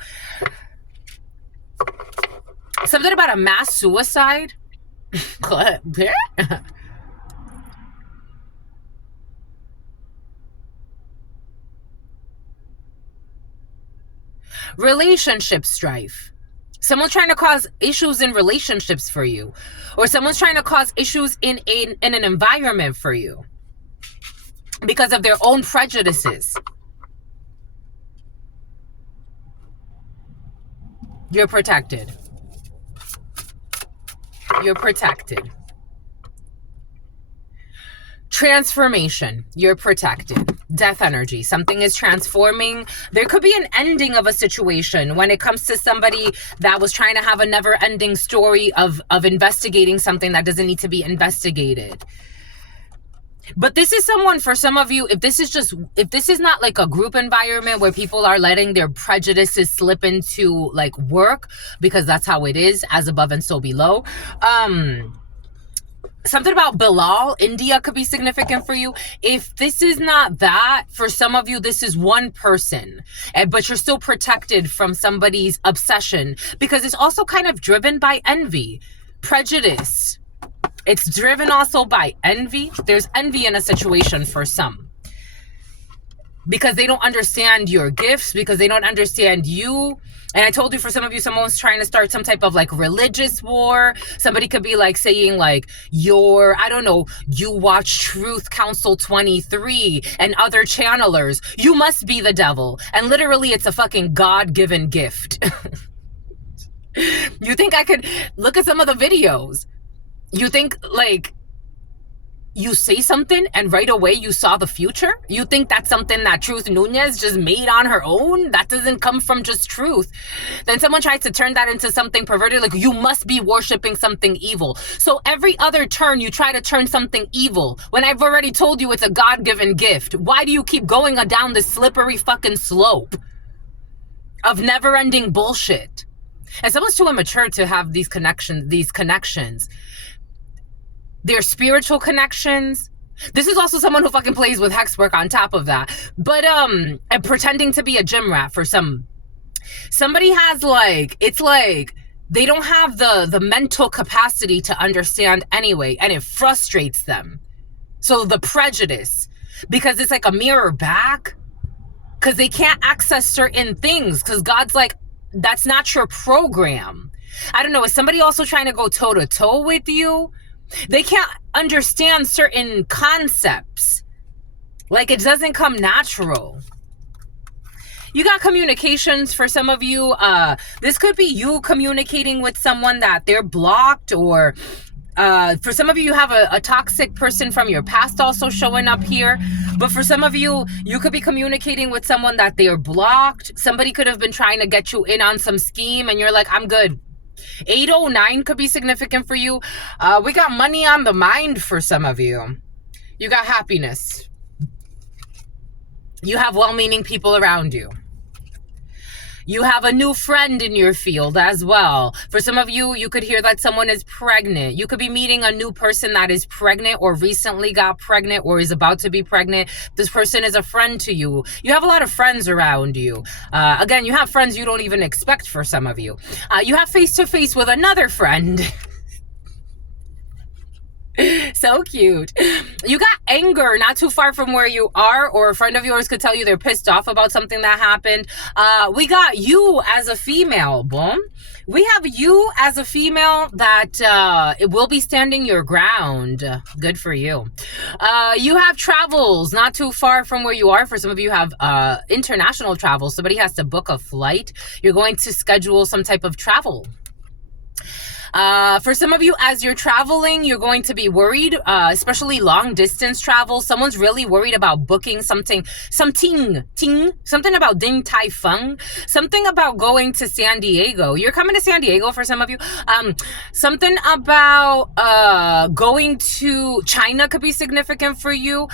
Something about a mass suicide. Relationship strife. Someone's trying to cause issues in relationships for you. Or someone's trying to cause issues in an environment for you. Because of their own prejudices. You're protected. You're protected. Transformation. You're protected. Death energy. Something is transforming. There could be an ending of a situation when it comes to somebody that was trying to have a never-ending story of investigating something that doesn't need to be investigated. But this is someone, for some of you, if this is not like a group environment where people are letting their prejudices slip into like work, because that's how it is, as above and so below. Something about Bilal, India could be significant for you. If this is not that, for some of you, this is one person, but you're still protected from somebody's obsession, because it's also kind of driven by envy, prejudice. It's driven also by envy. There's envy in a situation for some. Because they don't understand your gifts, because they don't understand you. And I told you, for some of you, someone's trying to start some type of like religious war. Somebody could be like saying like, I don't know, you watch Truth Council 23 and other channelers. You must be the devil. And literally it's a fucking God-given gift. You think I could look at some of the videos? You think like you say something and right away you saw the future? You think that's something that Truth Nunez just made on her own? That doesn't come from just truth. Then someone tries to turn that into something perverted, like you must be worshiping something evil. So every other turn you try to turn something evil, when I've already told you it's a God-given gift. Why do you keep going down this slippery fucking slope of never-ending bullshit? And someone's too immature to have these connections. They're spiritual connections. This is also someone who fucking plays with hex work on top of that. But, and pretending to be a gym rat for somebody has like, it's like, they don't have the mental capacity to understand anyway, and it frustrates them. So the prejudice, because it's like a mirror back, because they can't access certain things, because God's like, that's not your program. I don't know, is somebody also trying to go toe-to-toe with you? They can't understand certain concepts. Like, it doesn't come natural. You got communications for some of you. This could be you communicating with someone that they're blocked, or for some of you, you have a toxic person from your past also showing up here. But for some of you, you could be communicating with someone that they are blocked. Somebody could have been trying to get you in on some scheme and you're like, I'm good. 809 could be significant for you. We got money on the mind for some of you. You got happiness. You have well-meaning people around you. You have a new friend in your field as well. For some of you, you could hear that someone is pregnant. You could be meeting a new person that is pregnant or recently got pregnant or is about to be pregnant. This person is a friend to you. You have a lot of friends around you. Again, you have friends you don't even expect for some of you. You have face-to-face with another friend. So cute. You got anger not too far from where you are, or a friend of yours could tell you they're pissed off about something that happened. We got you as a female. Boom. We have you as a female that it will be standing your ground. Good for you. You have travels not too far from where you are. For some of you have international travel. Somebody has to book a flight. You're going to schedule some type of travel. For some of you, as you're traveling, you're going to be worried, especially long distance travel. Someone's really worried about booking something about Ding Tai Fung, something about going to San Diego. You're coming to San Diego for some of you. Something about going to China could be significant for you.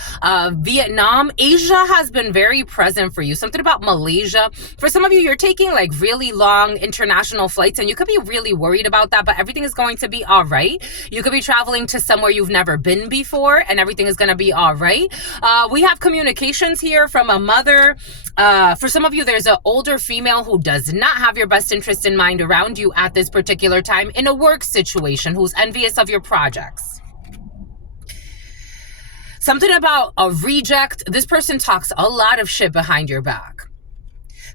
Vietnam, Asia has been very present for you. Something about Malaysia. For some of you, you're taking like really long international flights, and you could be really worried about that, but everything is going to be all right. You could be traveling to somewhere you've never been before, and everything is going to be all right. We have communications here from a mother. For some of you, there's an older female who does not have your best interest in mind around you at this particular time in a work situation, who's envious of your projects. Something about a reject. This person talks a lot of shit behind your back.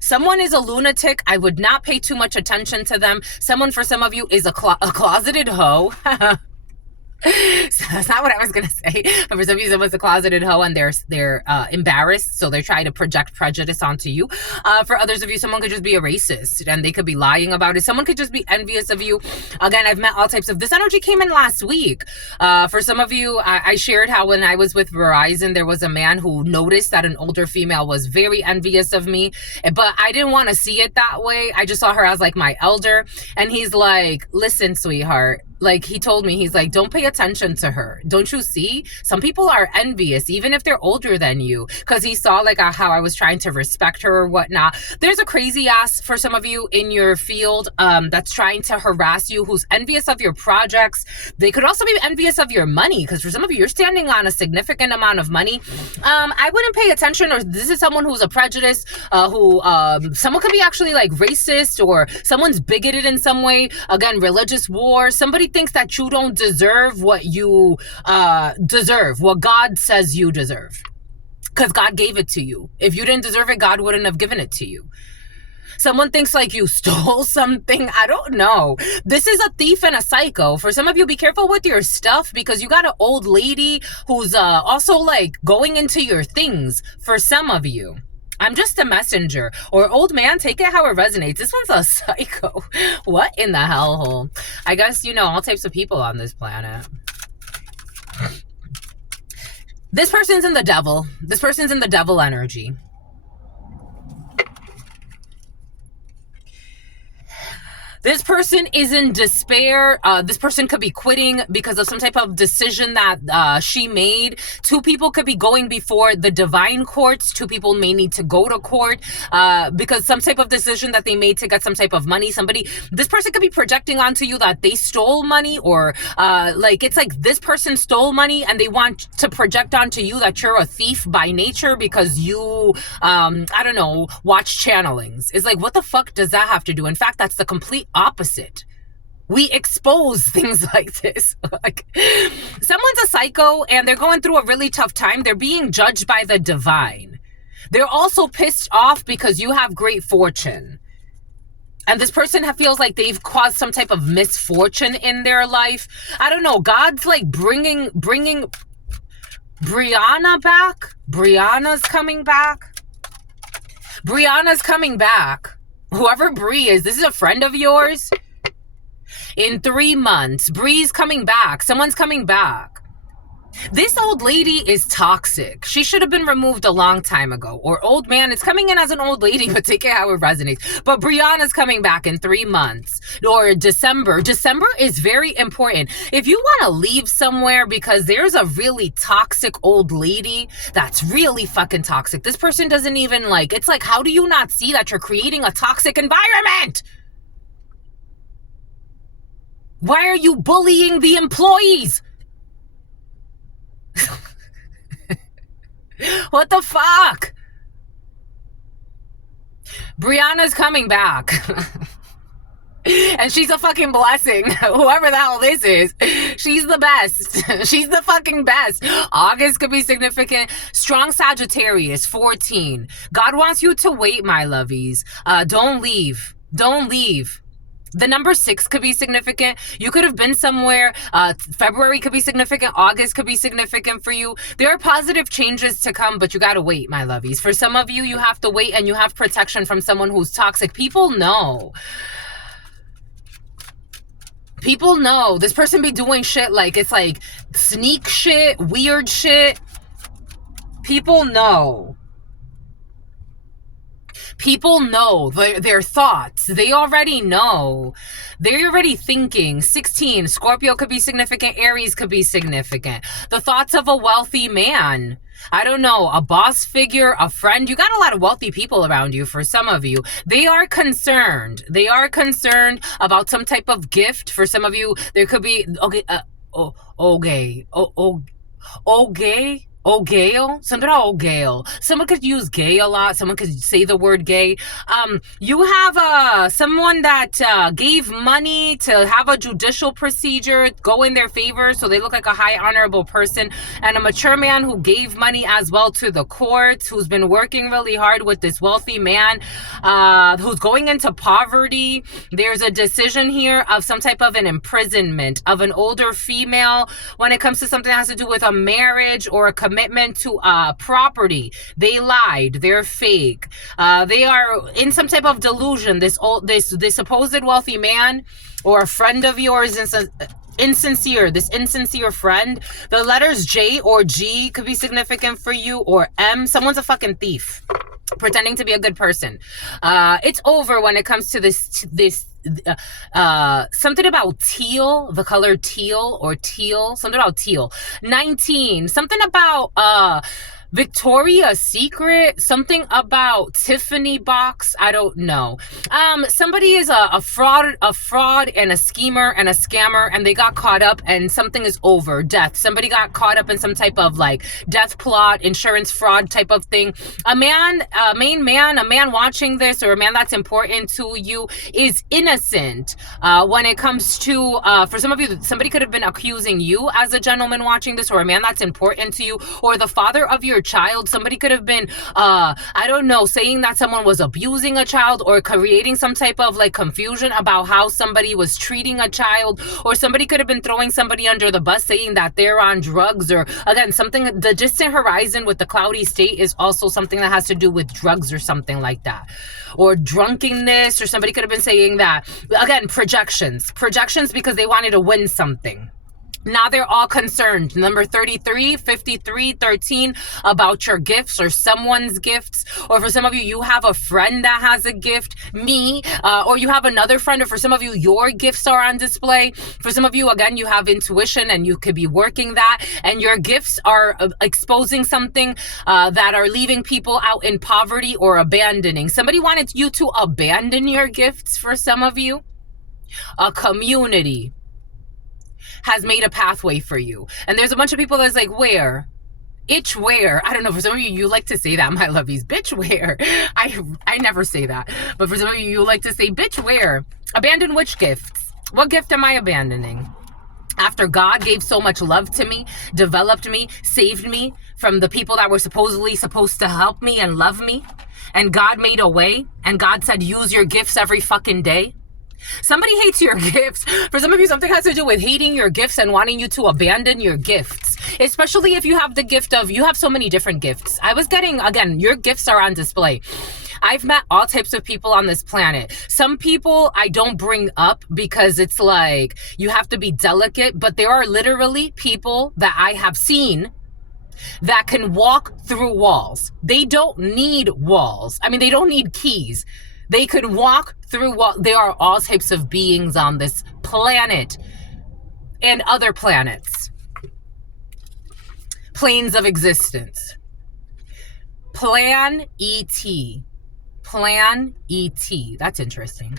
Someone is a lunatic. I would not pay too much attention to them. Someone, for some of you, is a closeted hoe. So that's not what I was going to say. But for some of you, someone's a closeted hoe and they're embarrassed. So they're trying to project prejudice onto you. For others of you, someone could just be a racist and they could be lying about it. Someone could just be envious of you. Again, I've met all types of, this energy came in last week. For some of you, I shared how when I was with Verizon, there was a man who noticed that an older female was very envious of me, but I didn't want to see it that way. I just saw her as like my elder. And he's like, listen, sweetheart. Like, he told me, he's like, don't pay attention to her. Don't you see? Some people are envious, even if they're older than you, because he saw like how I was trying to respect her or whatnot. There's a crazy ass for some of you in your field that's trying to harass you, who's envious of your projects. They could also be envious of your money, because for some of you, you're standing on a significant amount of money. I wouldn't pay attention, or this is someone who's a prejudice, someone could be actually like racist, or someone's bigoted in some way. Again, religious war. Somebody thinks that you don't deserve what you deserve, what God says you deserve, because God gave it to you. If you didn't deserve it, God wouldn't have given it to you. Someone thinks like you stole something. I don't know. This is a thief and a psycho. For some of you, be careful with your stuff, because you got an old lady who's also like going into your things. For some of you, I'm just a messenger. Or old man, take it how it resonates. This one's a psycho. What in the hellhole? I guess you know all types of people on this planet. This person's in the devil. This person's in the devil energy. This person is in despair. This person could be quitting because of some type of decision that she made. Two people could be going before the divine courts. Two people may need to go to court because some type of decision that they made to get some type of money. This person could be projecting onto you that they stole money, or it's like this person stole money and they want to project onto you that you're a thief by nature because you, I don't know, watch channelings. It's like, what the fuck does that have to do? In fact, that's the complete opposite. We expose things like this. Like, someone's a psycho and they're going through a really tough time. They're being judged by the divine. They're also pissed off because you have great fortune. And this person feels like they've caused some type of misfortune in their life. I don't know. God's like bringing Brianna back. Brianna's coming back. Brianna's coming back. Whoever Bree is, this is a friend of yours. In 3 months, Bree's coming back. Someone's coming back. This old lady is toxic. She should have been removed a long time ago. Or old man, it's coming in as an old lady, but take it how it resonates. But Brianna's coming back in 3 months. Or December. December is very important. If you want to leave somewhere because there's a really toxic old lady that's really fucking toxic. This person doesn't even like, it's like, how do you not see that you're creating a toxic environment? Why are you bullying the employees? What the fuck? Brianna's coming back. And she's a fucking blessing. Whoever the hell this is, she's the best. She's the fucking best. August could be significant. Strong Sagittarius, 14. God wants you to wait, my lovies. Don't leave. Don't leave. The number 6 could be significant. You could have been somewhere. February could be significant. August could be significant for you. There are positive changes to come, but you got to wait, my lovies. For some of you, you have to wait and you have protection from someone who's toxic. People know. People know. This person be doing shit like, it's like sneak shit, weird shit. People know. People know their thoughts. They already know. They're already thinking. 16, Scorpio could be significant. Aries could be significant. The thoughts of a wealthy man. I don't know, a boss figure, a friend. You got a lot of wealthy people around you for some of you. They are concerned. They are concerned about some type of gift. For some of you, there could be, okay, gay. Oh, Gail? Something about Gail. Someone could use gay a lot. Someone could say the word gay. You have someone that gave money to have a judicial procedure go in their favor, so they look like a high honorable person, and a mature man who gave money as well to the courts, who's been working really hard with this wealthy man, who's going into poverty. There's a decision here of some type of an imprisonment of an older female when it comes to something that has to do with a marriage or a commitment to property. They lied. They're fake. They are in some type of delusion. This supposed wealthy man or a friend of yours this insincere friend. The letters J or G could be significant for you, or M. Someone's a fucking thief pretending to be a good person. It's over when it comes to this something about teal, the color teal or teal, something about teal. 19, something about Victoria's Secret, something about Tiffany box. I don't know. Somebody is a fraud and a schemer and a scammer, and they got caught up, and something is over. Death. Somebody got caught up in some type of like death plot, insurance fraud type of thing. A man watching this, or a man that's important to you, is innocent. When it comes to, for some of you, somebody could have been accusing you as a gentleman watching this, or a man that's important to you, or the father of your child. Somebody could have been I don't know, saying that someone was abusing a child, or creating some type of like confusion about how somebody was treating a child, or somebody could have been throwing somebody under the bus, saying that they're on drugs, or again, something. The distant horizon with the cloudy state is also something that has to do with drugs or something like that, or drunkenness, or somebody could have been saying that, again, projections because they wanted to win something. Now they're all concerned. Number 33, 53, 13, about your gifts or someone's gifts. Or for some of you, you have a friend that has a gift, me, or you have another friend. Or for some of you, your gifts are on display. For some of you, again, you have intuition and you could be working that. And your gifts are exposing something that are leaving people out in poverty or abandoning. Somebody wanted you to abandon your gifts for some of you. A community has made a pathway for you. And there's a bunch of people that's like, where? Itch where? I don't know. For some of you, you like to say that, my lovies. Bitch where? I never say that. But for some of you, you like to say, bitch where? Abandon which gifts? What gift am I abandoning? After God gave so much love to me, developed me, saved me from the people that were supposed to help me and love me, and God made a way, and God said, use your gifts every fucking day. Somebody hates your gifts. For some of you, something has to do with hating your gifts and wanting you to abandon your gifts. Especially if you have the gift of, you have so many different gifts. I was getting, again, your gifts are on display. I've met all types of people on this planet. Some people I don't bring up because it's like, you have to be delicate, but there are literally people that I have seen that can walk through walls. They don't need walls. I mean, they don't need keys. They could walk through what there are all types of beings on this planet and other planets. Planes of existence. Plan ET. Plan ET. That's interesting.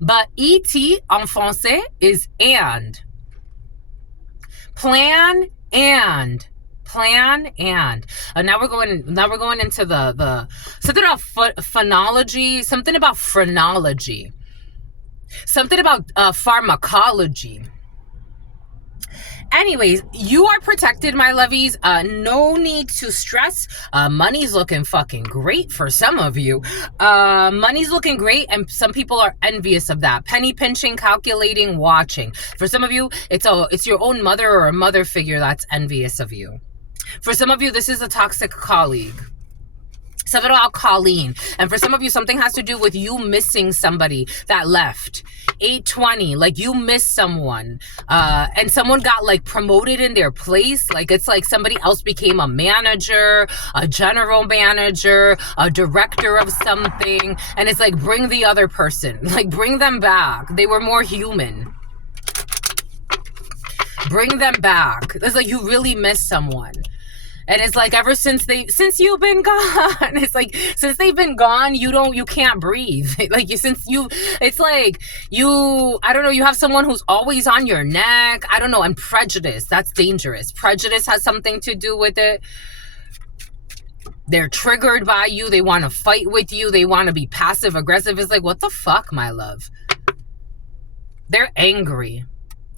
But ET en français is and. Plan and. Plan and. Now we're going into the something about phonology, something about phrenology, something about pharmacology. Anyways, you are protected, my lovies. No need to stress. Money's looking fucking great for some of you. Money's looking great, and some people are envious of that. Penny pinching, calculating, watching. For some of you, it's your own mother or a mother figure that's envious of you. For some of you, this is a toxic colleague. Something about Colleen. And for some of you, something has to do with you missing somebody that left. 820, like you missed someone. And someone got like promoted in their place. Like it's like somebody else became a manager, a general manager, a director of something. And it's like, bring the other person. Like bring them back. They were more human. Bring them back. It's like you really miss someone. And it's like ever since you've been gone, it's like since they've been gone, you can't breathe. Like it's like I don't know, you have someone who's always on your neck. I don't know, and prejudice, that's dangerous. Prejudice has something to do with it. They're triggered by you. They want to fight with you. They want to be passive aggressive. It's like, what the fuck, my love? They're angry.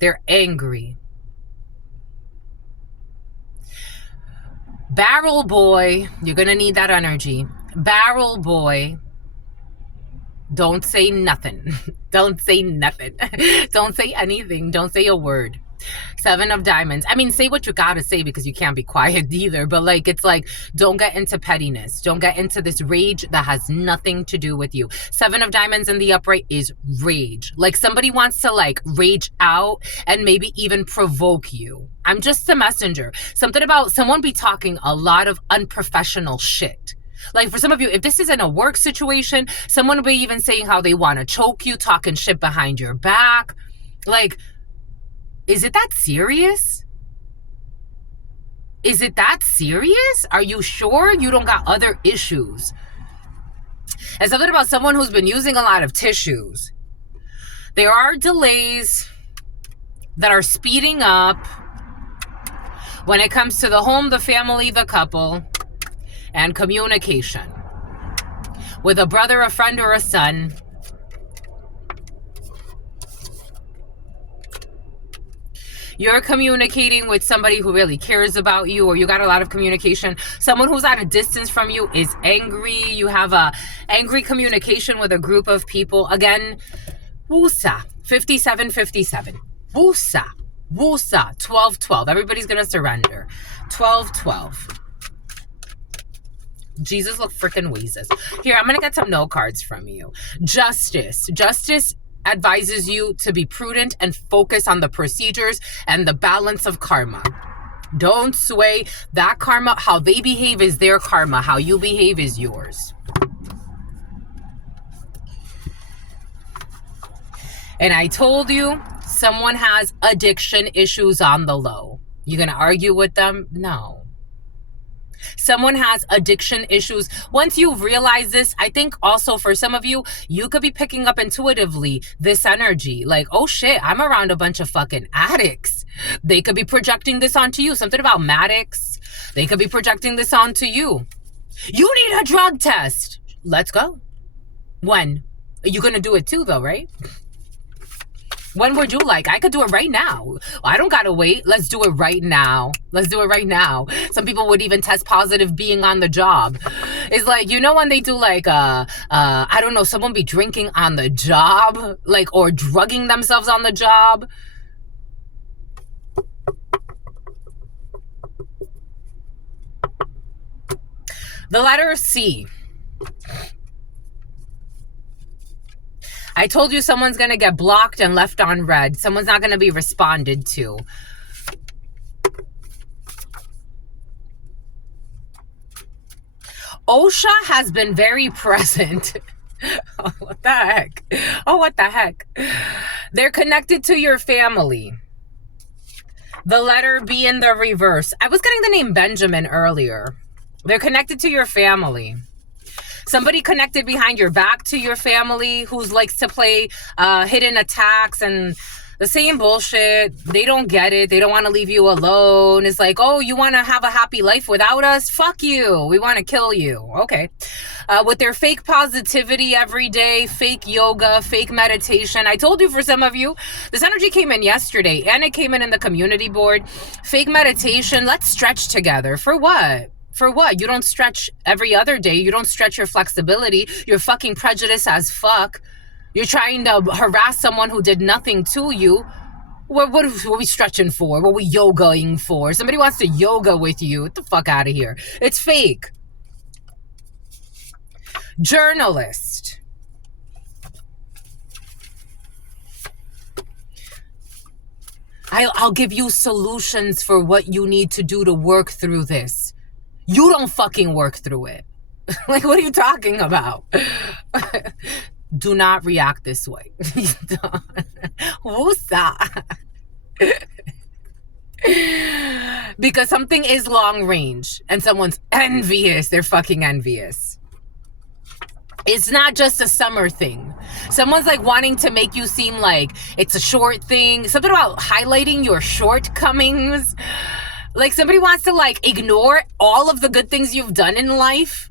They're angry. Barrel boy, you're going to need that energy. Barrel boy, don't say nothing. Don't say nothing. Don't say anything. Don't say a word. 7 of diamonds. I mean, say what you gotta say because you can't be quiet either. But like, it's like, don't get into pettiness. Don't get into this rage that has nothing to do with you. 7 of diamonds in the upright is rage. Like somebody wants to like rage out and maybe even provoke you. I'm just the messenger. Something about someone be talking a lot of unprofessional shit. Like for some of you, if this is in a work situation, someone will be even saying how they want to choke you, talking shit behind your back. Like, is it that serious? Is it that serious? Are you sure you don't got other issues? And something about someone who's been using a lot of tissues. There are delays that are speeding up when it comes to the home, the family, the couple, and communication. With a brother, a friend, or a son. You're communicating with somebody who really cares about you, or you got a lot of communication. Someone who's at a distance from you is angry. You have a angry communication with a group of people. Again, Wusa, 57-57. Wusa, Wusa, 12-12. Everybody's going to surrender. 12-12. Jesus look freaking wheezes. Here, I'm going to get some no cards from you. Justice. Justice advises you to be prudent and focus on the procedures and the balance of karma. Don't sway that karma. How they behave is their karma. How you behave is yours. And I told you, someone has addiction issues on the low. You gonna argue with them? No. Someone has addiction issues. Once you realize this, I think also for some of you, you could be picking up intuitively this energy. Like, oh shit, I'm around a bunch of fucking addicts. They could be projecting this onto you. Something about Maddox. They could be projecting this onto you. You need a drug test. Let's go. When? You're gonna do it too though, right? When would you like? I could do it right now. I don't gotta wait. Let's do it right now. Let's do it right now. Some people would even test positive being on the job. It's like, you know, when they do like, I don't know, someone be drinking on the job, like, or drugging themselves on the job. The letter C. I told you someone's going to get blocked and left on red. Someone's not going to be responded to. OSHA has been very present. Oh, what the heck? Oh, what the heck? They're connected to your family. The letter B in the reverse. I was getting the name Benjamin earlier. They're connected to your family. Somebody connected behind your back to your family who's likes to play hidden attacks and the same bullshit. They don't get it. They don't want to leave you alone. It's like, oh, you want to have a happy life without us? Fuck you. We want to kill you. Okay. With their fake positivity every day, fake yoga, fake meditation. I told you for some of you, this energy came in yesterday and it came in the community board. Fake meditation. Let's stretch together. For what? For what? You don't stretch every other day. You don't stretch your flexibility. You're fucking prejudiced as fuck. You're trying to harass someone who did nothing to you. What are we stretching for? What are we yogaing for? Somebody wants to yoga with you. Get the fuck out of here. It's fake. Journalist. I'll give you solutions for what you need to do to work through this. You don't fucking work through it. Like, what are you talking about? Do not react this way. Who's that? Because something is long range and someone's envious. They're fucking envious. It's not just a summer thing. Someone's like wanting to make you seem like it's a short thing. Something about highlighting your shortcomings. Like somebody wants to like ignore all of the good things you've done in life.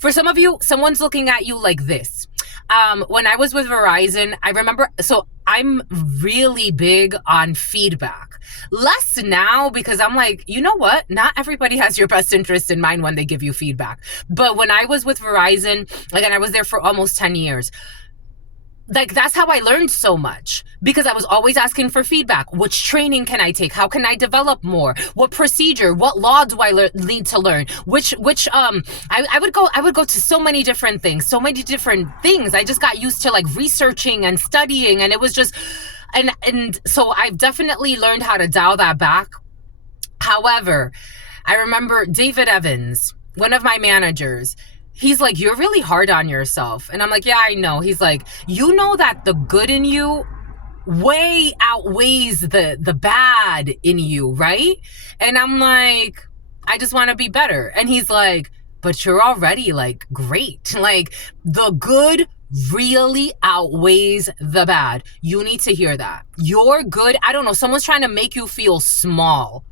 For some of you, someone's looking at you like this. When I was with Verizon, I remember, so I'm really big on feedback. Less now because I'm like, you know what? Not everybody has your best interest in mind when they give you feedback. But when I was with Verizon, like, and I was there for almost 10 years, like, that's how I learned so much, because I was always asking for feedback. Which training can I take? How can I develop more? What procedure? What law do I need to learn? I would go to so many different things. I just got used to like researching and studying, and it was just, and so I've definitely learned how to dial that back. However, I remember David Evans, one of my managers. He's like, you're really hard on yourself. And I'm like, yeah, I know. He's like, you know that the good in you way outweighs the bad in you, right? And I'm like, I just want to be better. And he's like, but you're already like great. Like the good really outweighs the bad. You need to hear that. You're good. I don't know. Someone's trying to make you feel small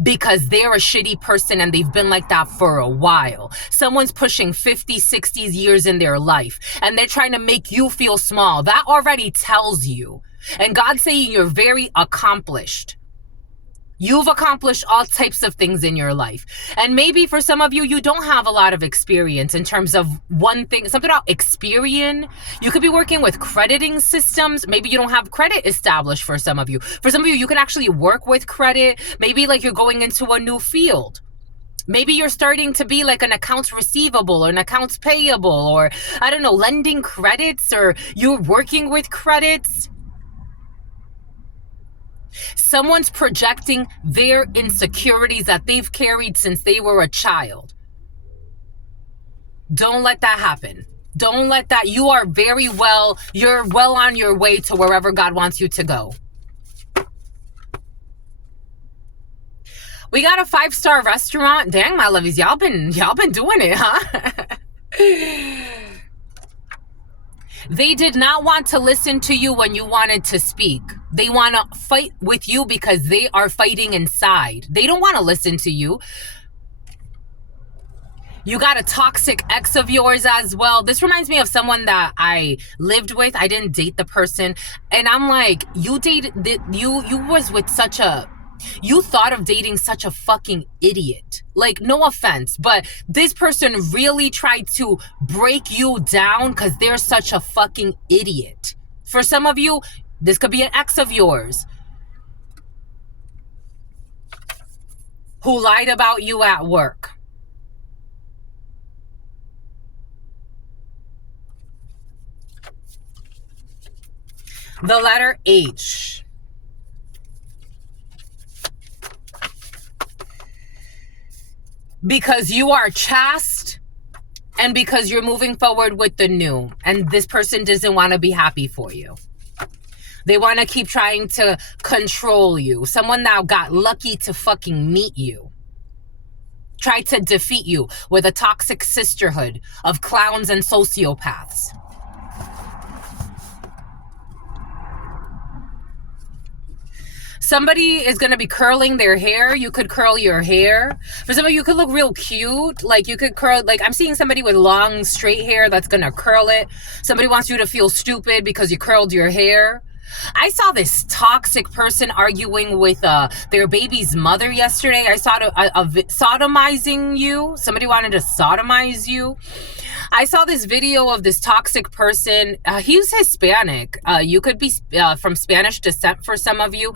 because they're a shitty person and they've been like that for a while. Someone's pushing 50, 60 years in their life and they're trying to make you feel small. That already tells you. And God's saying you're very accomplished. You've accomplished all types of things in your life. And maybe for some of you, you don't have a lot of experience in terms of one thing, something about Experian. You could be working with crediting systems. Maybe you don't have credit established for some of you. For some of you, you can actually work with credit. Maybe like you're going into a new field. Maybe you're starting to be like an accounts receivable or an accounts payable, or I don't know, lending credits, or you're working with credits. Someone's projecting their insecurities that they've carried since they were a child. Don't let that happen. Don't let that. You're well on your way to wherever God wants you to go. We got a 5-star restaurant. Dang, my lovies, y'all been doing it, huh? They did not want to listen to you when you wanted to speak. They want to fight with you because they are fighting inside. They don't want to listen to you. You got a toxic ex of yours as well. This reminds me of someone that I lived with. I didn't date the person. And I'm like, you thought of dating such a fucking idiot. Like, no offense, but this person really tried to break you down because they're such a fucking idiot. For some of you, this could be an ex of yours who lied about you at work. The letter H. Because you are chaste and because you're moving forward with the new. And this person doesn't want to be happy for you. They want to keep trying to control you. Someone now got lucky to fucking meet you. Tried to defeat you with a toxic sisterhood of clowns and sociopaths. Somebody is going to be curling their hair. You could curl your hair. For some of you, you could look real cute. Like, you could curl, like, I'm seeing somebody with long, straight hair that's going to curl it. Somebody wants you to feel stupid because you curled your hair. I saw this toxic person arguing with their baby's mother yesterday. I saw sodomizing you. Somebody wanted to sodomize you. I saw this video of this toxic person. He's Hispanic. You could be from Spanish descent for some of you.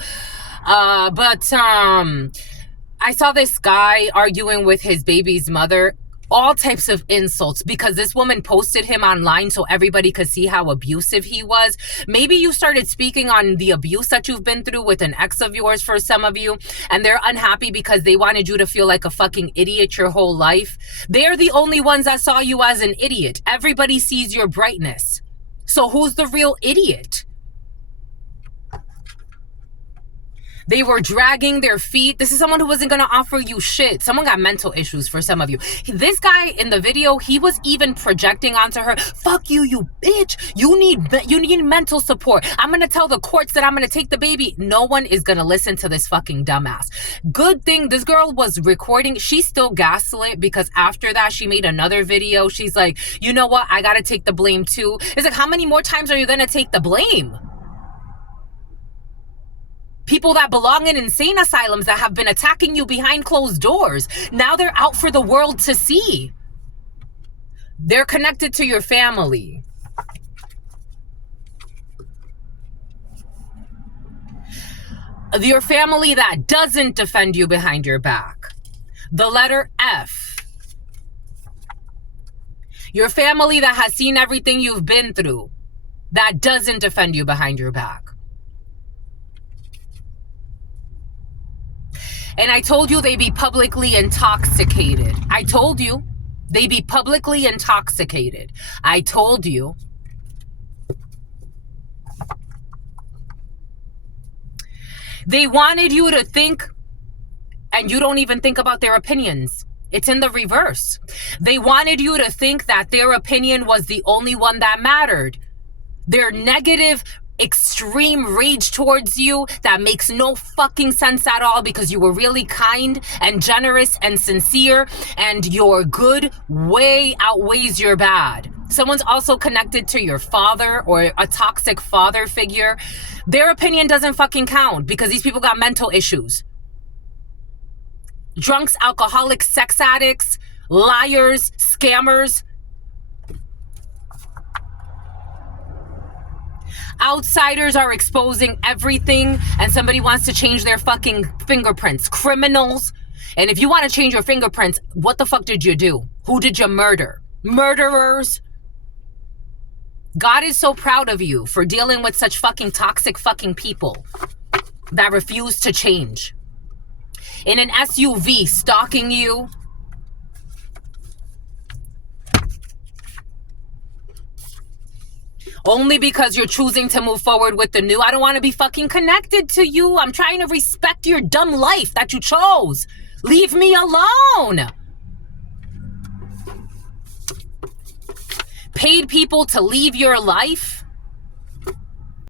But I saw this guy arguing with his baby's mother. All types of insults because this woman posted him online so everybody could see how abusive he was. Maybe you started speaking on the abuse that you've been through with an ex of yours for some of you, and they're unhappy because they wanted you to feel like a fucking idiot your whole life. They're the only ones that saw you as an idiot. Everybody sees your brightness. So who's the real idiot? They were dragging their feet. This is someone who wasn't going to offer you shit. Someone got mental issues for some of you. This guy in the video, he was even projecting onto her, fuck you, you bitch. You need mental support. I'm going to tell the courts that I'm going to take the baby. No one is going to listen to this fucking dumbass. Good thing this girl was recording. She still gaslit because after that, she made another video. She's like, you know what? I got to take the blame too. It's like, how many more times are you going to take the blame? People that belong in insane asylums that have been attacking you behind closed doors. Now they're out for the world to see. They're connected to your family. Your family that doesn't defend you behind your back. The letter F. Your family that has seen everything you've been through, that doesn't defend you behind your back. And I told you they be publicly intoxicated. I told you they be publicly intoxicated. I told you. They wanted you to think, and you don't even think about their opinions. It's in the reverse. They wanted you to think that their opinion was the only one that mattered. Their negative extreme rage towards you that makes no fucking sense at all because you were really kind and generous and sincere, and your good way outweighs your bad. Someone's also connected to your father or a toxic father figure. Their opinion doesn't fucking count because these people got mental issues. Drunks, alcoholics, sex addicts, liars, scammers. Outsiders are exposing everything and somebody wants to change their fucking fingerprints. Criminals. And if you want to change your fingerprints, what the fuck did you do? Who did you murder? Murderers. God is so proud of you for dealing with such fucking toxic fucking people that refuse to change. In an SUV stalking you. Only because you're choosing to move forward with the new. I don't want to be fucking connected to you. I'm trying to respect your dumb life that you chose. Leave me alone. Paid people to leave your life.